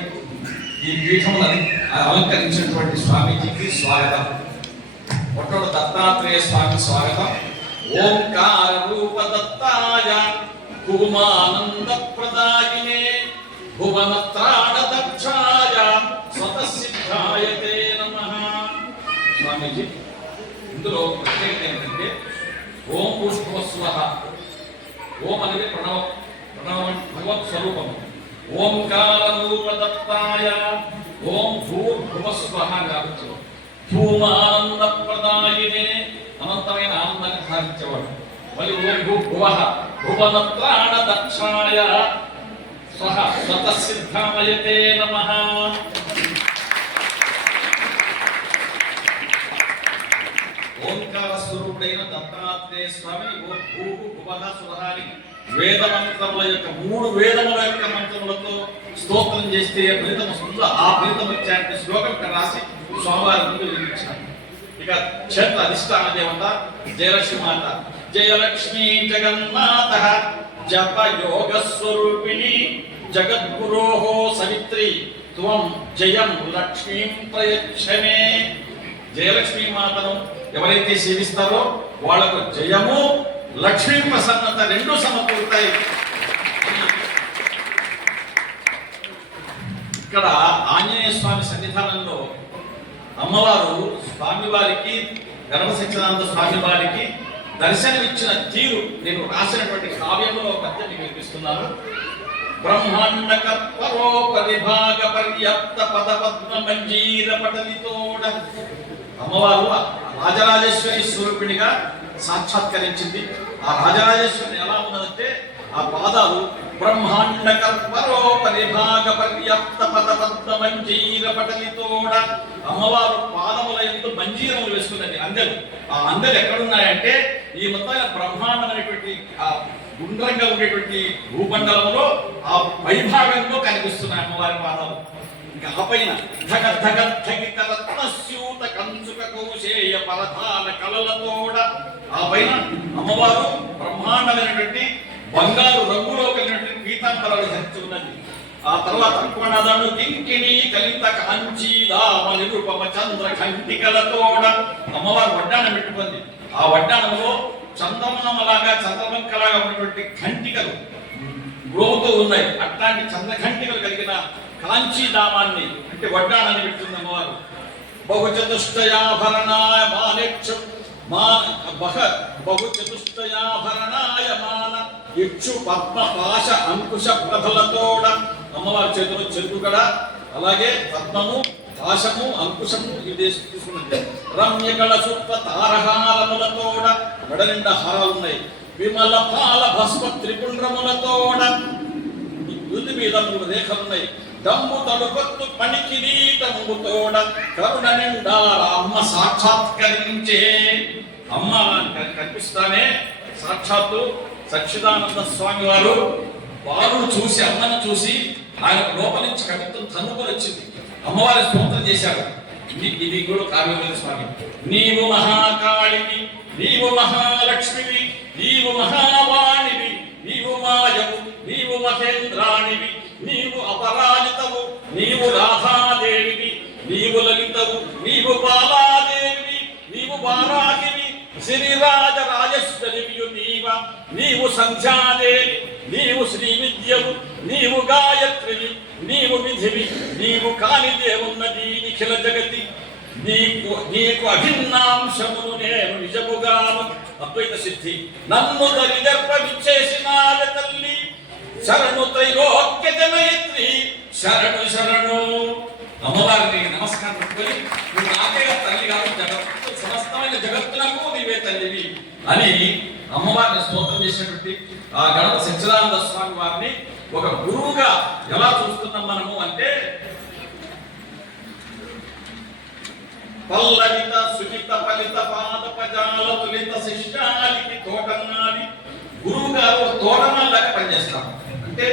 ఈ పీఠములను అలంకరించినటువంటి స్వామీజీకి స్వాగతం. మొట్టమొదటి దత్తాత్రేయ స్వామి స్వాగతం. ఓంకార రూప దత్తాయ భూమానంద ప్రదాయినే భువనత్రాణ దక్షాయ స్వతసిద్ధాయ తే నమః. స్వామీజీ ఇందులో ప్రత్యేకత ఏంటంటే ఓం పుష్పస్వః. ఓం అనేది ప్రణవం భగవత్ స్వరూపం. ఓంకార రూప దత్తాయ ఓం భూర్భువస్వః కాబట్టి భూమానంద ప్రదాయినే అనంతమైన ఆనందాన్ని సాధించేవాడు. మళ్ళీ ఓం భూర్భువః భువనత్రాణ దక్షాయ స్వః స్వతసిద్ధాయ తే నమః. ఓంకార స్వరూపుడైన దత్తాత్రేయ స్వామి ఓం భూః భువః స్వః అని వేద మంత్రముల యొక్క 3 వేదముల యొక్క మంత్రములతో స్తోత్రం చేస్తే ఫలితం వస్తుందో ఆ ఫలితం వచ్చే శ్లోకం ఇక్కడ రాసి స్వామివారి ముందు వినిపించారు. ఇక క్షేత్ర అధిష్టాన దేవత జయలక్ష్మి మాత. జయలక్ష్మీ జగన్మాత జప యోగ స్వరూపిణి జగద్గురోః సవిత్రి త్వం జయం లక్ష్మీం ప్రయచ్చమే. జయలక్ష్మీ మాతను ఎవరైతే సేవిస్తారో వాళ్లకు జయము లక్ష్మీ ప్రసన్నత రెండు సమకూరుతాయి. ఇక్కడ ఆంజనేయ స్వామి సన్నిధానంలో అమ్మవారు స్వామివారికి గర్భసత్యనారాయణ స్వామి వారికి దర్శనమిచ్చిన తీరు నేను రాసినటువంటి కావ్యంలో పద్యాన్ని వినిపిస్తున్నాను. బ్రహ్మాండ కర్పరో పరిభాగ పర్యాప్త పద పద్మ మంజీర పటలితోడ. అమ్మవారు రాజరాజేశ్వరి స్వరూపిణిగా సాక్షాత్కరించింది. ఆ రాజరాజేశ్వరి ఎలా ఉన్నదంటే ఆ పాదాలు బ్రహ్మాండ కర్పరో పరిభాగ పర్యాప్త పద పద్మ మంజీర పటలితోడ. అమ్మవారు పాదముల యందు మంజీరములు వేసుకున్నది అందెలు. ఆ అందెలు ఎక్కడున్నాయంటే ఈ మొత్తం బ్రహ్మాండమైనటువంటి ఆ గుండ్రంగా ఉండేటువంటి భూమండలంలో ఆ పైభాగంలో కనిపిస్తున్నాయి అమ్మవారి పాదాలు. ఇంకా ఆ పైన ధగ ధగ ధగిత రత్నస్యూత కంచుక కౌశేయ పరధాన కలలతోడ. ఆ పైన అమ్మవారు బ్రహ్మాండమైనటువంటి బంగారు రంగులో కలిగినటువంటి పీతాంబరాలు ధరించున్నది. ఆ తర్వాత అక్వనదను కింకిణి కలిత కాంచీదామ నిరుపమ చంద్ర ఖంటికలతోడ. అమ్మవారు వడ్డాణం పెట్టుకుంది. ఆ వడ్డాణంలో చందమామలాగా చంద్రవంకలాగా ఉన్నటువంటి ఖంటికలు గ్రోవుతూ ఉన్నాయి. అట్లాంటి చంద్రఘంటికలు కలిగిన కాంచీదామాన్ని అంటే వడ్డాణాన్ని పెట్టుకుంది అమ్మవారు. బహుచతుష్టయాభరణాయ మానేక్షం బహుచతుష్టయాభరణాయ మాన ఇక్షు పద్మ పాశ అంకుశ ప్రభలతోడ. అమ్మవారి చేతిలో చెరుకు గడ అలాగే పద్మము పాశము అంకుశము ఇది తీసుకున్నది. రమ్యకళ చుట్ట తారహారములతోడ మెడ నిండా హారాలు ఉన్నాయి. విమల పాల భస్మ త్రిపుండ్రములతోడ దుది మీద 3 రేఖలున్నాయి. దమ్ము తడుకొత్తు పని కిరీటముతోడ కరుణ నిండా అమ్మ సాక్షాత్కరించే. అమ్మ కనిపిస్తానే సాక్షాత్తు సచ్చిదానంద స్వామి వారు బాలును చూసి అమ్మను చూసి ఆయన లోపల నుంచి కవిత్వం తన్నుకొని వచ్చింది. అమ్మవారి స్తోత్రం చేశాడు. ఇది కూడా కావ్యవల్లి స్వామి. నీవు మహాకాళివి, నీవు మహాలక్ష్మివి, నీవు మహావాణివి, నీవు మాయవు, నీవు మహేంద్రాణివి, నీవు అపరాజితవు, నీవు రాధాదేవివి, నీవు లలితవు, నీవు బాలాదేవివి, నీవు బారాహివి, శ్రీరాజ రాజేశ్వరివియు నీవ, నీవు సంధ్యాదేవి, నీవు శ్రీ విద్యవు, నీవు గాయత్రివి, నీవు విధివి, నీవు కానిదేవున్నది నిఖిల జగతి, నీకు అభిన్నాంశమును నేను నిజముగాను అద్వైత సిద్ధి. నన్ను దరిదర్ప విచ్చేసినాద తల్లి, శరణు త్రైలోక్య జనయిత్రి, శరణు శరణు. అమ్మవారిని నమస్కారం పెట్టుకొని నువ్వు నాకే తల్లి కాదు, జగత్తు సమస్తమైన జగత్తులకు నీవే తల్లివి అని అమ్మవారిని స్తోత్రం చేసినటువంటి ఆ గణప సచ్చిదానంద స్వామి వారిని ఒక గురువుగా ఎలా చూస్తున్నాం మనము అంటే, పల్లవిత సుజిత ఫలిత పాద పజాల తులిత శిష్యాలికి తోటన్నాది. గురువు గారు తోటమాలాగా పనిచేస్తాము. అంటే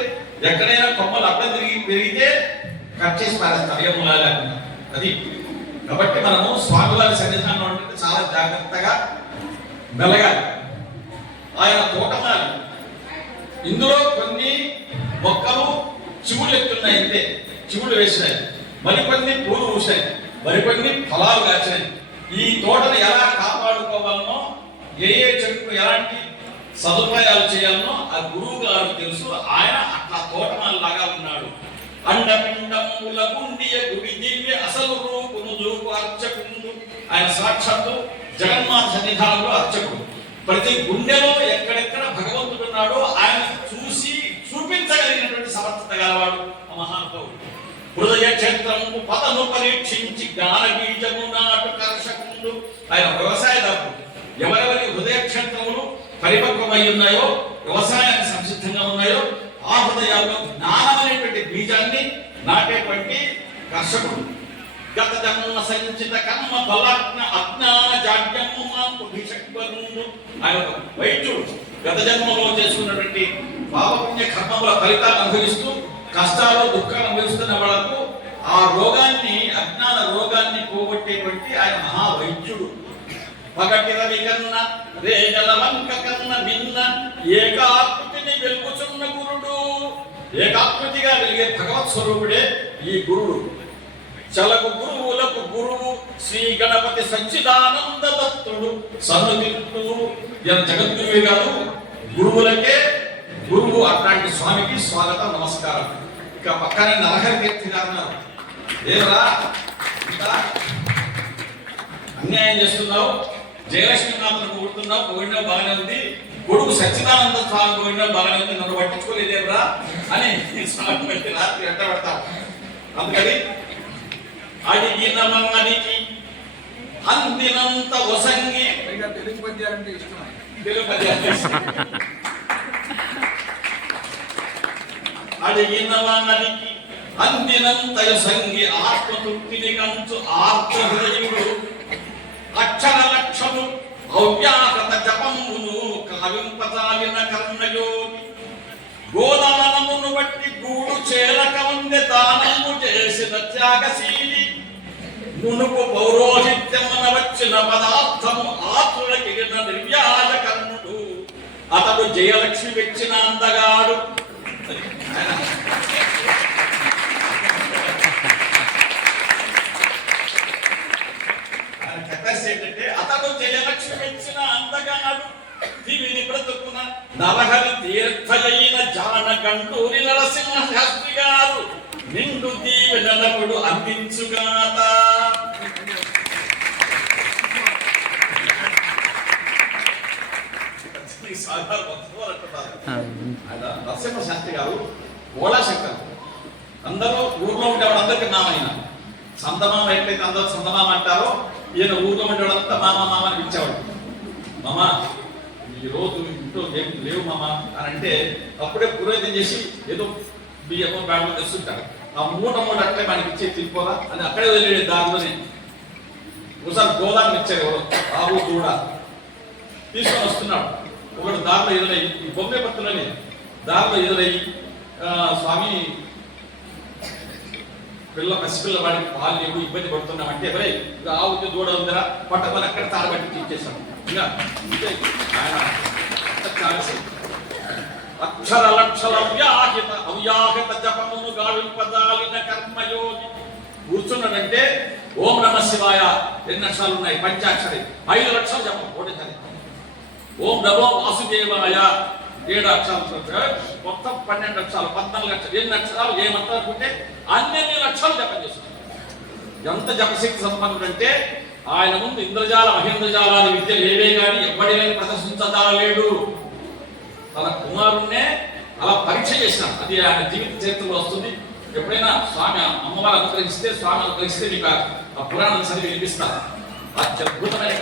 ఎక్కడైనా కొమ్మలు అడ్డం తిరిగి పెరిగితే కట్ చేసి పారేస్తారు, ఏములా లేకుండా. అది కాబట్టి మనము స్వామివారి సన్నిధానం అంటే చాలా జాగ్రత్తగా మెలగాలి. ఆయన తోటమాలి. ఇందులో కొన్ని మొక్కలు చివులు ఎత్తున్నాయి, అంతే చివులు వేసినాయి. మరికొన్ని పూలు పూసాయి, మరికొన్ని ఫలాలు కాచినాయి. ఈ తోటను ఎలా కాపాడుకోవాలనో, ఏ చెట్టుకు ఎలాంటి సదుపాయాలు చేయాలనో ఆ గురువు గారు తెలుసు. ఆయన అట్లా తోటమాలిలాగా ఉన్నాడు. అండపిండముల గుండియ గుడి దివ్య అసలు రూపును చూపు అర్చకుండు. ఆయన సాక్షాత్తు జగన్మాత సన్నిధానంలో అర్చకుడు. ప్రతి గుండెలో ఎక్కడెక్కడ భగవంతుడు ఉన్నాడో ఆయన చూసి చూపించగలిగినటువంటి సమర్థత గలవాడు మహానుభావుడు. హృదయ క్షేత్రము పదను పరీక్షించి జ్ఞాన బీజము నాటు కర్షకుండు. ఆయన వ్యవసాయదారుడు. ఎవరెవరి హృదయ క్షేత్రములు పరిపక్వమై ఉన్నాయో, వ్యవసాయానికి సంసిద్ధంగా ఉన్నాయో, ఆ హృదయాల్లో జ్ఞానం అనేటువంటి బీజాన్ని నాటేటువంటి కర్షకుడు. గత జన్మ సంచిత కర్మ ఫలాజ్ఞ అజ్ఞాన జాడ్యము మాంపు భీషక్వరుండు. ఆయన వైద్యుడు. గత జన్మలో చేసుకున్నటువంటి పాపపుణ్య కర్మముల ఫలితాన్ని అనుభవిస్తూ కష్టాలు దుఃఖాలు అనుభవిస్తున్న వాళ్ళకు ఆ రోగాన్ని, అజ్ఞాన రోగాన్ని పోగొట్టేటువంటి ఆయన మహావైద్యుడు. పగటి రవి కన్న రేగల వంక కన్న భిన్న ఏకాకృతిని వెలుగుచున్న గురుడు. ఏకాకృతిగా వెలిగే భగవత్ స్వరూపుడే ఈ గురుడు. చలకు గురువులకు గురువు శ్రీ గణపతి సచ్చిదానంద దత్తుడు. సన్నుతిట్టు జగద్గురువే కాదు, గురువులకే గురువు. అట్లాంటి స్వామికి స్వాగతం, నమస్కారం. ఇక పక్కనే నరహరి వ్యక్తి గారు, ఏమరా అన్యాయం చేస్తున్నావు, జయలక్ష్మి మాత్రం పొగుడుతున్నావు, పొగిడినా బాగానే ఉంది, కొడుకు సచ్చిదానంద స్వామి పొగిడినా బాగానే ఉంది, నన్ను పట్టించుకోలేదేమరా అని స్వామి పెట్టి రాత్రి ఎంట పెడతావు. అందుకని అడిగిన మనికి అందినంత వసంగి. తెలుగు పద్యాలంటే ఇష్టం. తెలుగు పద్యాలు అడిగిన వానికి అందినంత సంగి ఆత్మతృప్తిని కంచు ఆత్మ హృదయుడు. అక్షర లక్షము అవ్యాకృత జపమును కవింపజాలిన కర్ణయోగి. గోదానమును బట్టి గూడు చేరకముందే దానము చేసిన త్యాగశీలి. మునుపు పౌరోహిత్యమున వచ్చిన పదార్థము ఆతులకిగిన నిర్వ్యాజ కర్ణుడు. అతడు జయలక్ష్మి వెచ్చిన అందగాడు. ఏంటంటే అతడు జయలక్ష్మి వెచ్చిన అందగాడు. దివిని బ్రతుకున నరహరి తీర్థయైన జానకంటూరి నరసింహ శాస్త్రి గారు నిండు దీవెనలపుడు అందించుగాత. నరసింహ శాస్త్రి గారు గోళాశంకర్. అందరూ ఊర్లో ఉండే వాళ్ళందరికీ నామైన చందమామ ఎట్లయితే అందరూ చందమామ అంటారో ఈయన ఊళ్ళో ఉండేవాళ్ళంతా మామ మామ అని పిలిచేవాడు. మామ ఈ రోజు ఇంట్లో ఏం లేవు మామ అని అంటే అప్పుడే పురోహితం చేసి ఏదో బియ్యమో బ్యాడో తెస్తుంటారు. ఆ మూట అట్లే మనకి ఇచ్చే తిరిపోరా అని అక్కడే వదిలేడు దారిలోనే. ఒకసారి గోదాన్ని ఇచ్చారు ఎవరు ఆవు దూడ తీసుకొని వస్తున్నాడు. ఒకడు దారిలో ఎదురయ్యి ఈ బొమ్మే పత్తులని దారిలో ఎదురయ్యి స్వామి పసిపిల్ల వాడికి పాలు లేవు ఇబ్బంది పడుతున్నామంటే ఎవరే ఇక ఆవుకి దూడ ఉందిరా పట్టకొని అక్కడ తారబట్టి ఇచ్చేసాం. ఇంకా ఆయన అక్షర లక్షల అవ్యాహిత జపమును గావింపదాలిన కర్మయోగి కూర్చున్నాడంటే ఓం నమ శివాయ 2 అక్షరాలు ఉన్నాయి, పంచాక్షరి 5 లక్షలు జపం ఓడించాలి. ఓం నమో వాసుదేవాయ 7 అక్షరాలు, మొత్తం 12 అక్షరాలు 14 అక్షరాలు. 8 అక్షరాలు ఏమంటారు అనుకుంటే అన్ని లక్షలు జపం చేస్తున్నారు. ఎంత జపశక్తి సంపన్నుడంటే ఆయన ముందు ఇంద్రజాల మహేంద్రజాలాది విద్యలు ఏవే కానీ ఎవ్వడిని ప్రదర్శించదాలేడు. తన కుమారుణ్ణే అలా పరీక్ష చేసినాడు. అది ఆయన జీవిత చరిత్రలో వస్తుంది. ఎప్పుడైనా స్వామి అమ్మవారు అనుగ్రహిస్తే స్వామి అనుగ్రహిస్తే మీకు ఆ పురాణం సరి వినిపిస్తారు. అత్యద్భుతమైన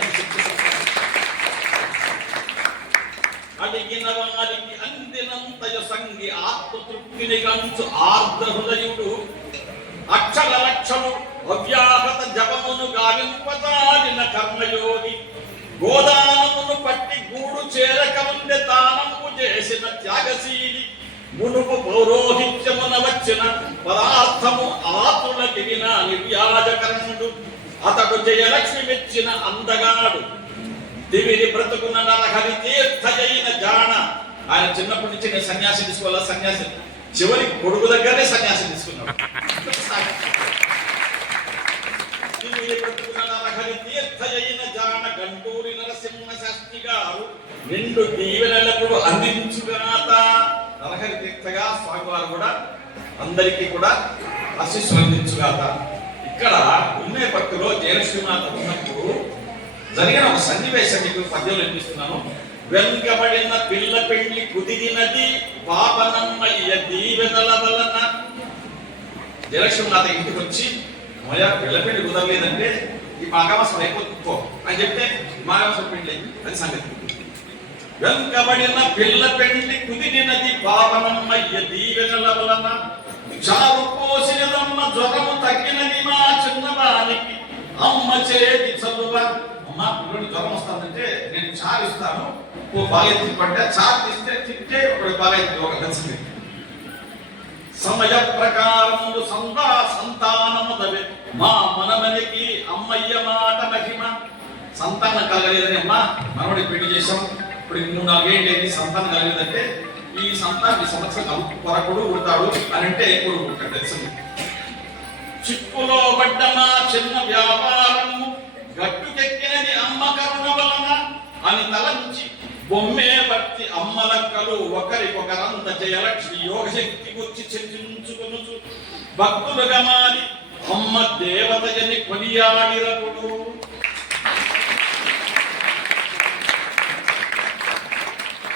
అడిగిన వారికి అందినంతయ సంగి ఆత్మతృప్తిని గంచు ఆర్ద్ర హృదయుడు అక్షర లక్షము అవ్యాహత జపమును గావింపదాలిన కర్మయోగి గోదానమును పట్టి గూడు చేరకముందే దానము చేసిన త్యాగశీలి మునుపు పౌరోహిత్యమున వచ్చిన పదార్థము ఆతులకిన నిర్యాజకరణుడు అతడు జయలక్ష్మి మెచ్చిన అందగాడు దివిని బ్రతుకున్న నరహరి తీర్థయైన జాణ. ఆయన చిన్నప్పటి నుంచి నేను సన్యాసి తీసుకోవాలా సన్యాసి చివరి కొడుకు దగ్గరనే సన్యాసి తీసుకున్నాడు. తీర్థయైన జాన గంటూరి నరసింహ శాస్త్రి గారు నిండు దీవెనలప్పుడు అందించుగాత. నరహరి తీర్థగా స్వామివారు కూడా అందరికీ కూడా ఆశీస్సులు అందించుగాత. ఇక్కడ ఉన్నే పట్టులో జయలక్ష్మీమాత ఉన్నప్పుడు జరిగిన ఒక సన్నివేశం మీకు పద్యంలో వినిపిస్తున్నాను. వెనుకబడిన పిల్ల పెళ్లి కుదిరినది పాపనమ్మయ్య దీవెనల వలన. జయలక్ష్మీమాత ఇంటికి వచ్చి మయా పిల్ల పెళ్లి కుదరలేదంటే ఈ మాఘమాసం అయిపోతుందో అని చెప్తే మాఘమాసం పెళ్లి అది సంగతి. వెనుకబడిన పిల్ల పెళ్లి కుదిరినది పాపనమ్మయ్య దీవెనల వలన చారు పోసినదమ్మ జ్వరము తగ్గినది మా చిన్నవానికి అమ్మ చేతి చదువ. అమ్మ పిల్లడి జ్వరం వస్తుందంటే నేను చారు ఇస్తాను, ఓ బాగా తిప్పంటే చారు తీస్తే తింటే ఇప్పుడు బాగా ఒక కలిసింది. సమయ ప్రకారము సంతానముదవే మా మనమనికి అమ్మయ్య మాట మహిమ. సంతానం కలగలేదని అమ్మ మనవడికి పెళ్లి చేశాం, ఇప్పుడు 3-4 ఏళ్ళు ఏంటి సంతానం కలగలేదంటే ఈ సంతానం ఈ సంవత్సరం కొరకుడు పుడతాడు అని అంటే కొడుకు పుట్టాడు తెలిసింది. చిక్కులో పడ్డ మా చిన్న వ్యాపారము గట్టుకెక్కినది అమ్మ కరుణ వలన అని తలంచి బొమ్మే భక్తి అమ్మలక్కలు ఒకరికొకరంత జయలక్ష్మి యోగశక్తి గుర్చి చర్చించుకొను భక్తులుగా మారి అమ్మ దేవతయని కొనియాడిరపుడు.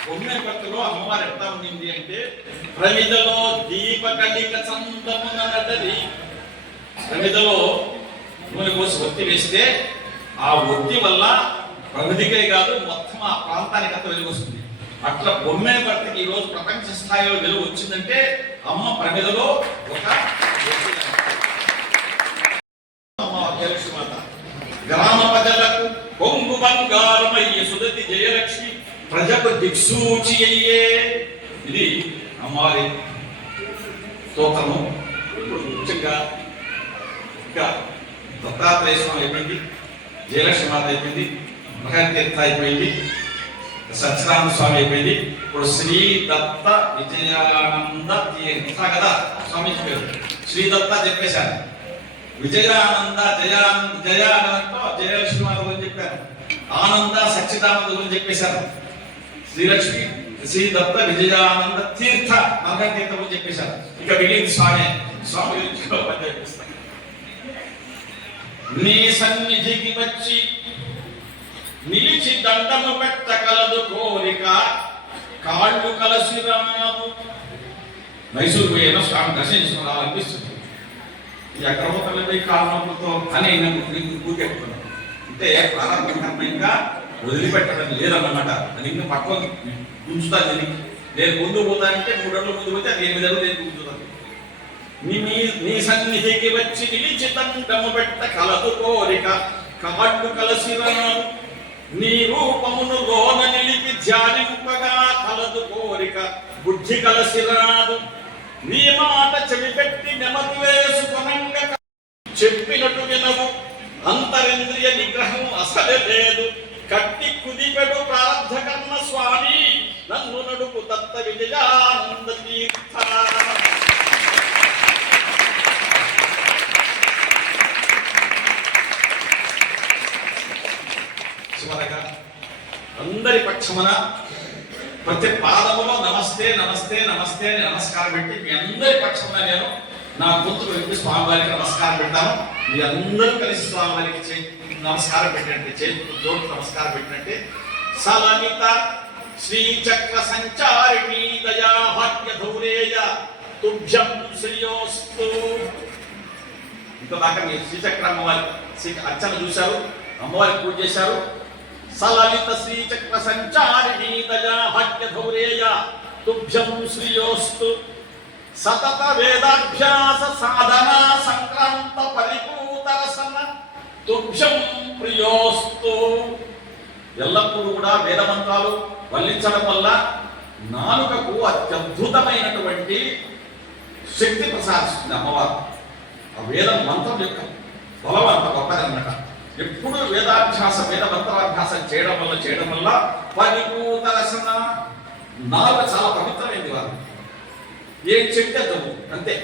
బొమ్మే భక్తులో అమ్మవారు ఎట్లా ఉండింది అంటే ప్రమిదలో దీపకళిక చందమున నటది. ప్రమిదలో నూనె పోసి ఒత్తి వేస్తే ఆ ఒత్తి వల్ల ప్రమిదికే కాదు మొత్తం ఆ ప్రాంతానికి అంత వెలుగు వస్తుంది. అట్లా బొమ్మే భక్తికి ఈ రోజు ప్రపంచ స్థాయిలో వెలుగు వచ్చిందంటే అమ్మ ప్రమిదలో ఒక జయలక్ష్మీమాత. గ్రామ ప్రజలకు కొంగు బంగారమయ్యే సుదతి జయలక్ష్మి ప్రజకు దిక్సూచి అయ్యే. ఇది అమ్మవారి స్తోత్రము. ఇప్పుడు ముఖ్యంగా ఇంకా దత్తాత్రేయ స్వామి అయిపోయింది, జయలక్ష్మీమాత అయిపోయింది, మహాతీర్థ అయిపోయింది, సత్యనారాయణ స్వామి అయిపోయింది. ఇప్పుడు శ్రీ దత్త విజయానంద తీర్థ కదా స్వామిజీ పేరు. శ్రీ దత్త చెప్పేశాను, విజయానంద జయానందంతో జయలక్ష్మీమాత గురించి చెప్పాను, ఆనంద సచ్చిదానంద గురించి చెప్పేశాను, శ్రీలక్ష్మి శ్రీ దత్త విజయానంద తీర్థ మరణ తీర్థ గురించి చెప్పేశాను. ఇక మిగిలింది స్వామి గురించి చెప్పిస్తాను. నీ సన్నిధికి వచ్చి నిలిచి దండము పెట్టకలదు కోరిక కాళ్ళు కలసి రాము. మైసూరు పోయిన స్వామి దర్శించుకుని రావాలనిపిస్తుంది. ఎక్కడో తల్లిపోయి కారణంతో అని నేను కూకెట్టుకున్నాను. అంటే ప్రారంభ కర్మ ఇంకా వదిలిపెట్టడం లేదన్నమాట. అది ఇంకా పక్కన ఉంచుతాను. నేను ముందు పోతానంటే 3 అడుగులు ముందు పోతే అది 8 అడుగులు నేను ఉంచుతాను. నీ సన్నిధికి వచ్చి నిలిచి తండము పెట్ట కలదు కోరిక కమడ్డు కలసిరాను. నీ రూపమును లోన నిలిపి ధ్యానింపగా కలదు కోరిక బుద్ధి కలసిరాదు. నీ మాట చెవిపెట్టి నెమది వేసుకొనంగ చెప్పినట్టు వినవు. అంతరింద్రియ నిగ్రహం అసలే లేదు. కట్టి కుదిపెడు ప్రారంధ కర్మ స్వామి నన్ను నడుపు దత్త విజయానంద తీర్థ. చివరగా అందరి పక్షమున ప్రతి పాదములో నమస్తే నమస్తే నమస్తే అని నమస్కారం పెట్టి మీ అందరి పక్షమున నేను నా గొంతుకు వెళ్ళి స్వామివారికి నమస్కారం పెట్టాను. మీ అందరూ కలిసి స్వామివారికి నమస్కారం పెట్టినట్టే, చేతులు జోడు నమస్కారం పెట్టినట్టే. సలమిత శ్రీచక్ర సంచారిణీ దయాభాగ్య ధౌరేయ తుభ్యం శ్రేయోస్తు. ఇంతదాకా మీరు శ్రీచక్ర అమ్మవారి అర్చన చూశారు, అమ్మవారికి పూజ చేశారు. సలలిత శ్రీచక్ర సంచారిణీ దయాభాగ్య ధౌరేయ తుభ్యం శ్రేయోస్తు. సతత వేదాభ్యాస సాధన సంక్రాంత పరిపూత రసన తుభ్యం ప్రియోస్తు. ఎల్లప్పుడూ కూడా వేదమంత్రాలు వల్లించడం వల్ల నాలుకకు అత్యద్భుతమైనటువంటి శక్తి ప్రసాదిస్తుంది అమ్మవారు. ఆ వేద మంత్రం యొక్క బలం అంత గొప్పదన్నమాట. ఎప్పుడు వేదాభ్యాస వేద మంత్రాభ్యాసం చేయడం వల్ల పరిపూత రసన నాలుక చాలా పవిత్రమైంది. వారు ఏం చెప్తే చదువు అంతే.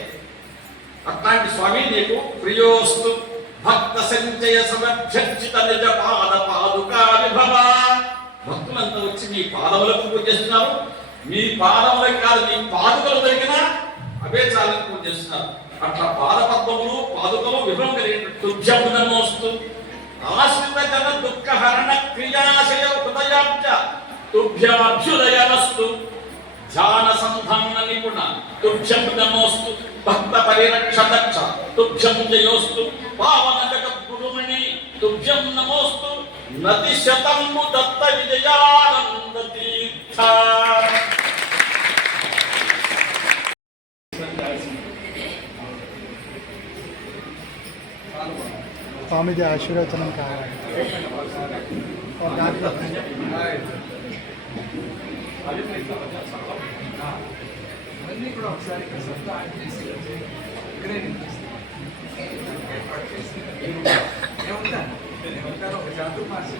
అట్లాంటి స్వామి నీకు ప్రియోస్తు. భక్త సంచయ సమభ్యర్చిత నిజ పాద పాదుకా విభవ. భక్తులంతా వచ్చి మీ పాదములకు పూజ చేస్తున్నారు. మీ పాదములకు కాదు, మీ పాదుకలు దొరికినా అవే చాలని పూజ చేస్తున్నారు. అట్లా పాద పద్మములు పాదుకలు విభవం కలిగినట్టు నమోస్తు. ఆశ్రిత జన దుఃఖ హరణ క్రియాశయ హృదయాబ్జ తుభ్యాభ్యుదయమస్తు. ధ్యాన సంధాన నిపుణ తుభ్యం నమోస్తు. భక్త పరిరక్ష దక్ష తుభ్యం జయోస్తు. పావన జగద్గురుమణి తుభ్యం నమోస్తు. నది శతంబు దత్త విజయానంద తీర్థ. స్వామిజీ ఆశీర్వచనం కావాలి. అన్నీ కూడా ఒకసారి ఏముందా ఒక చాతుర్మాసి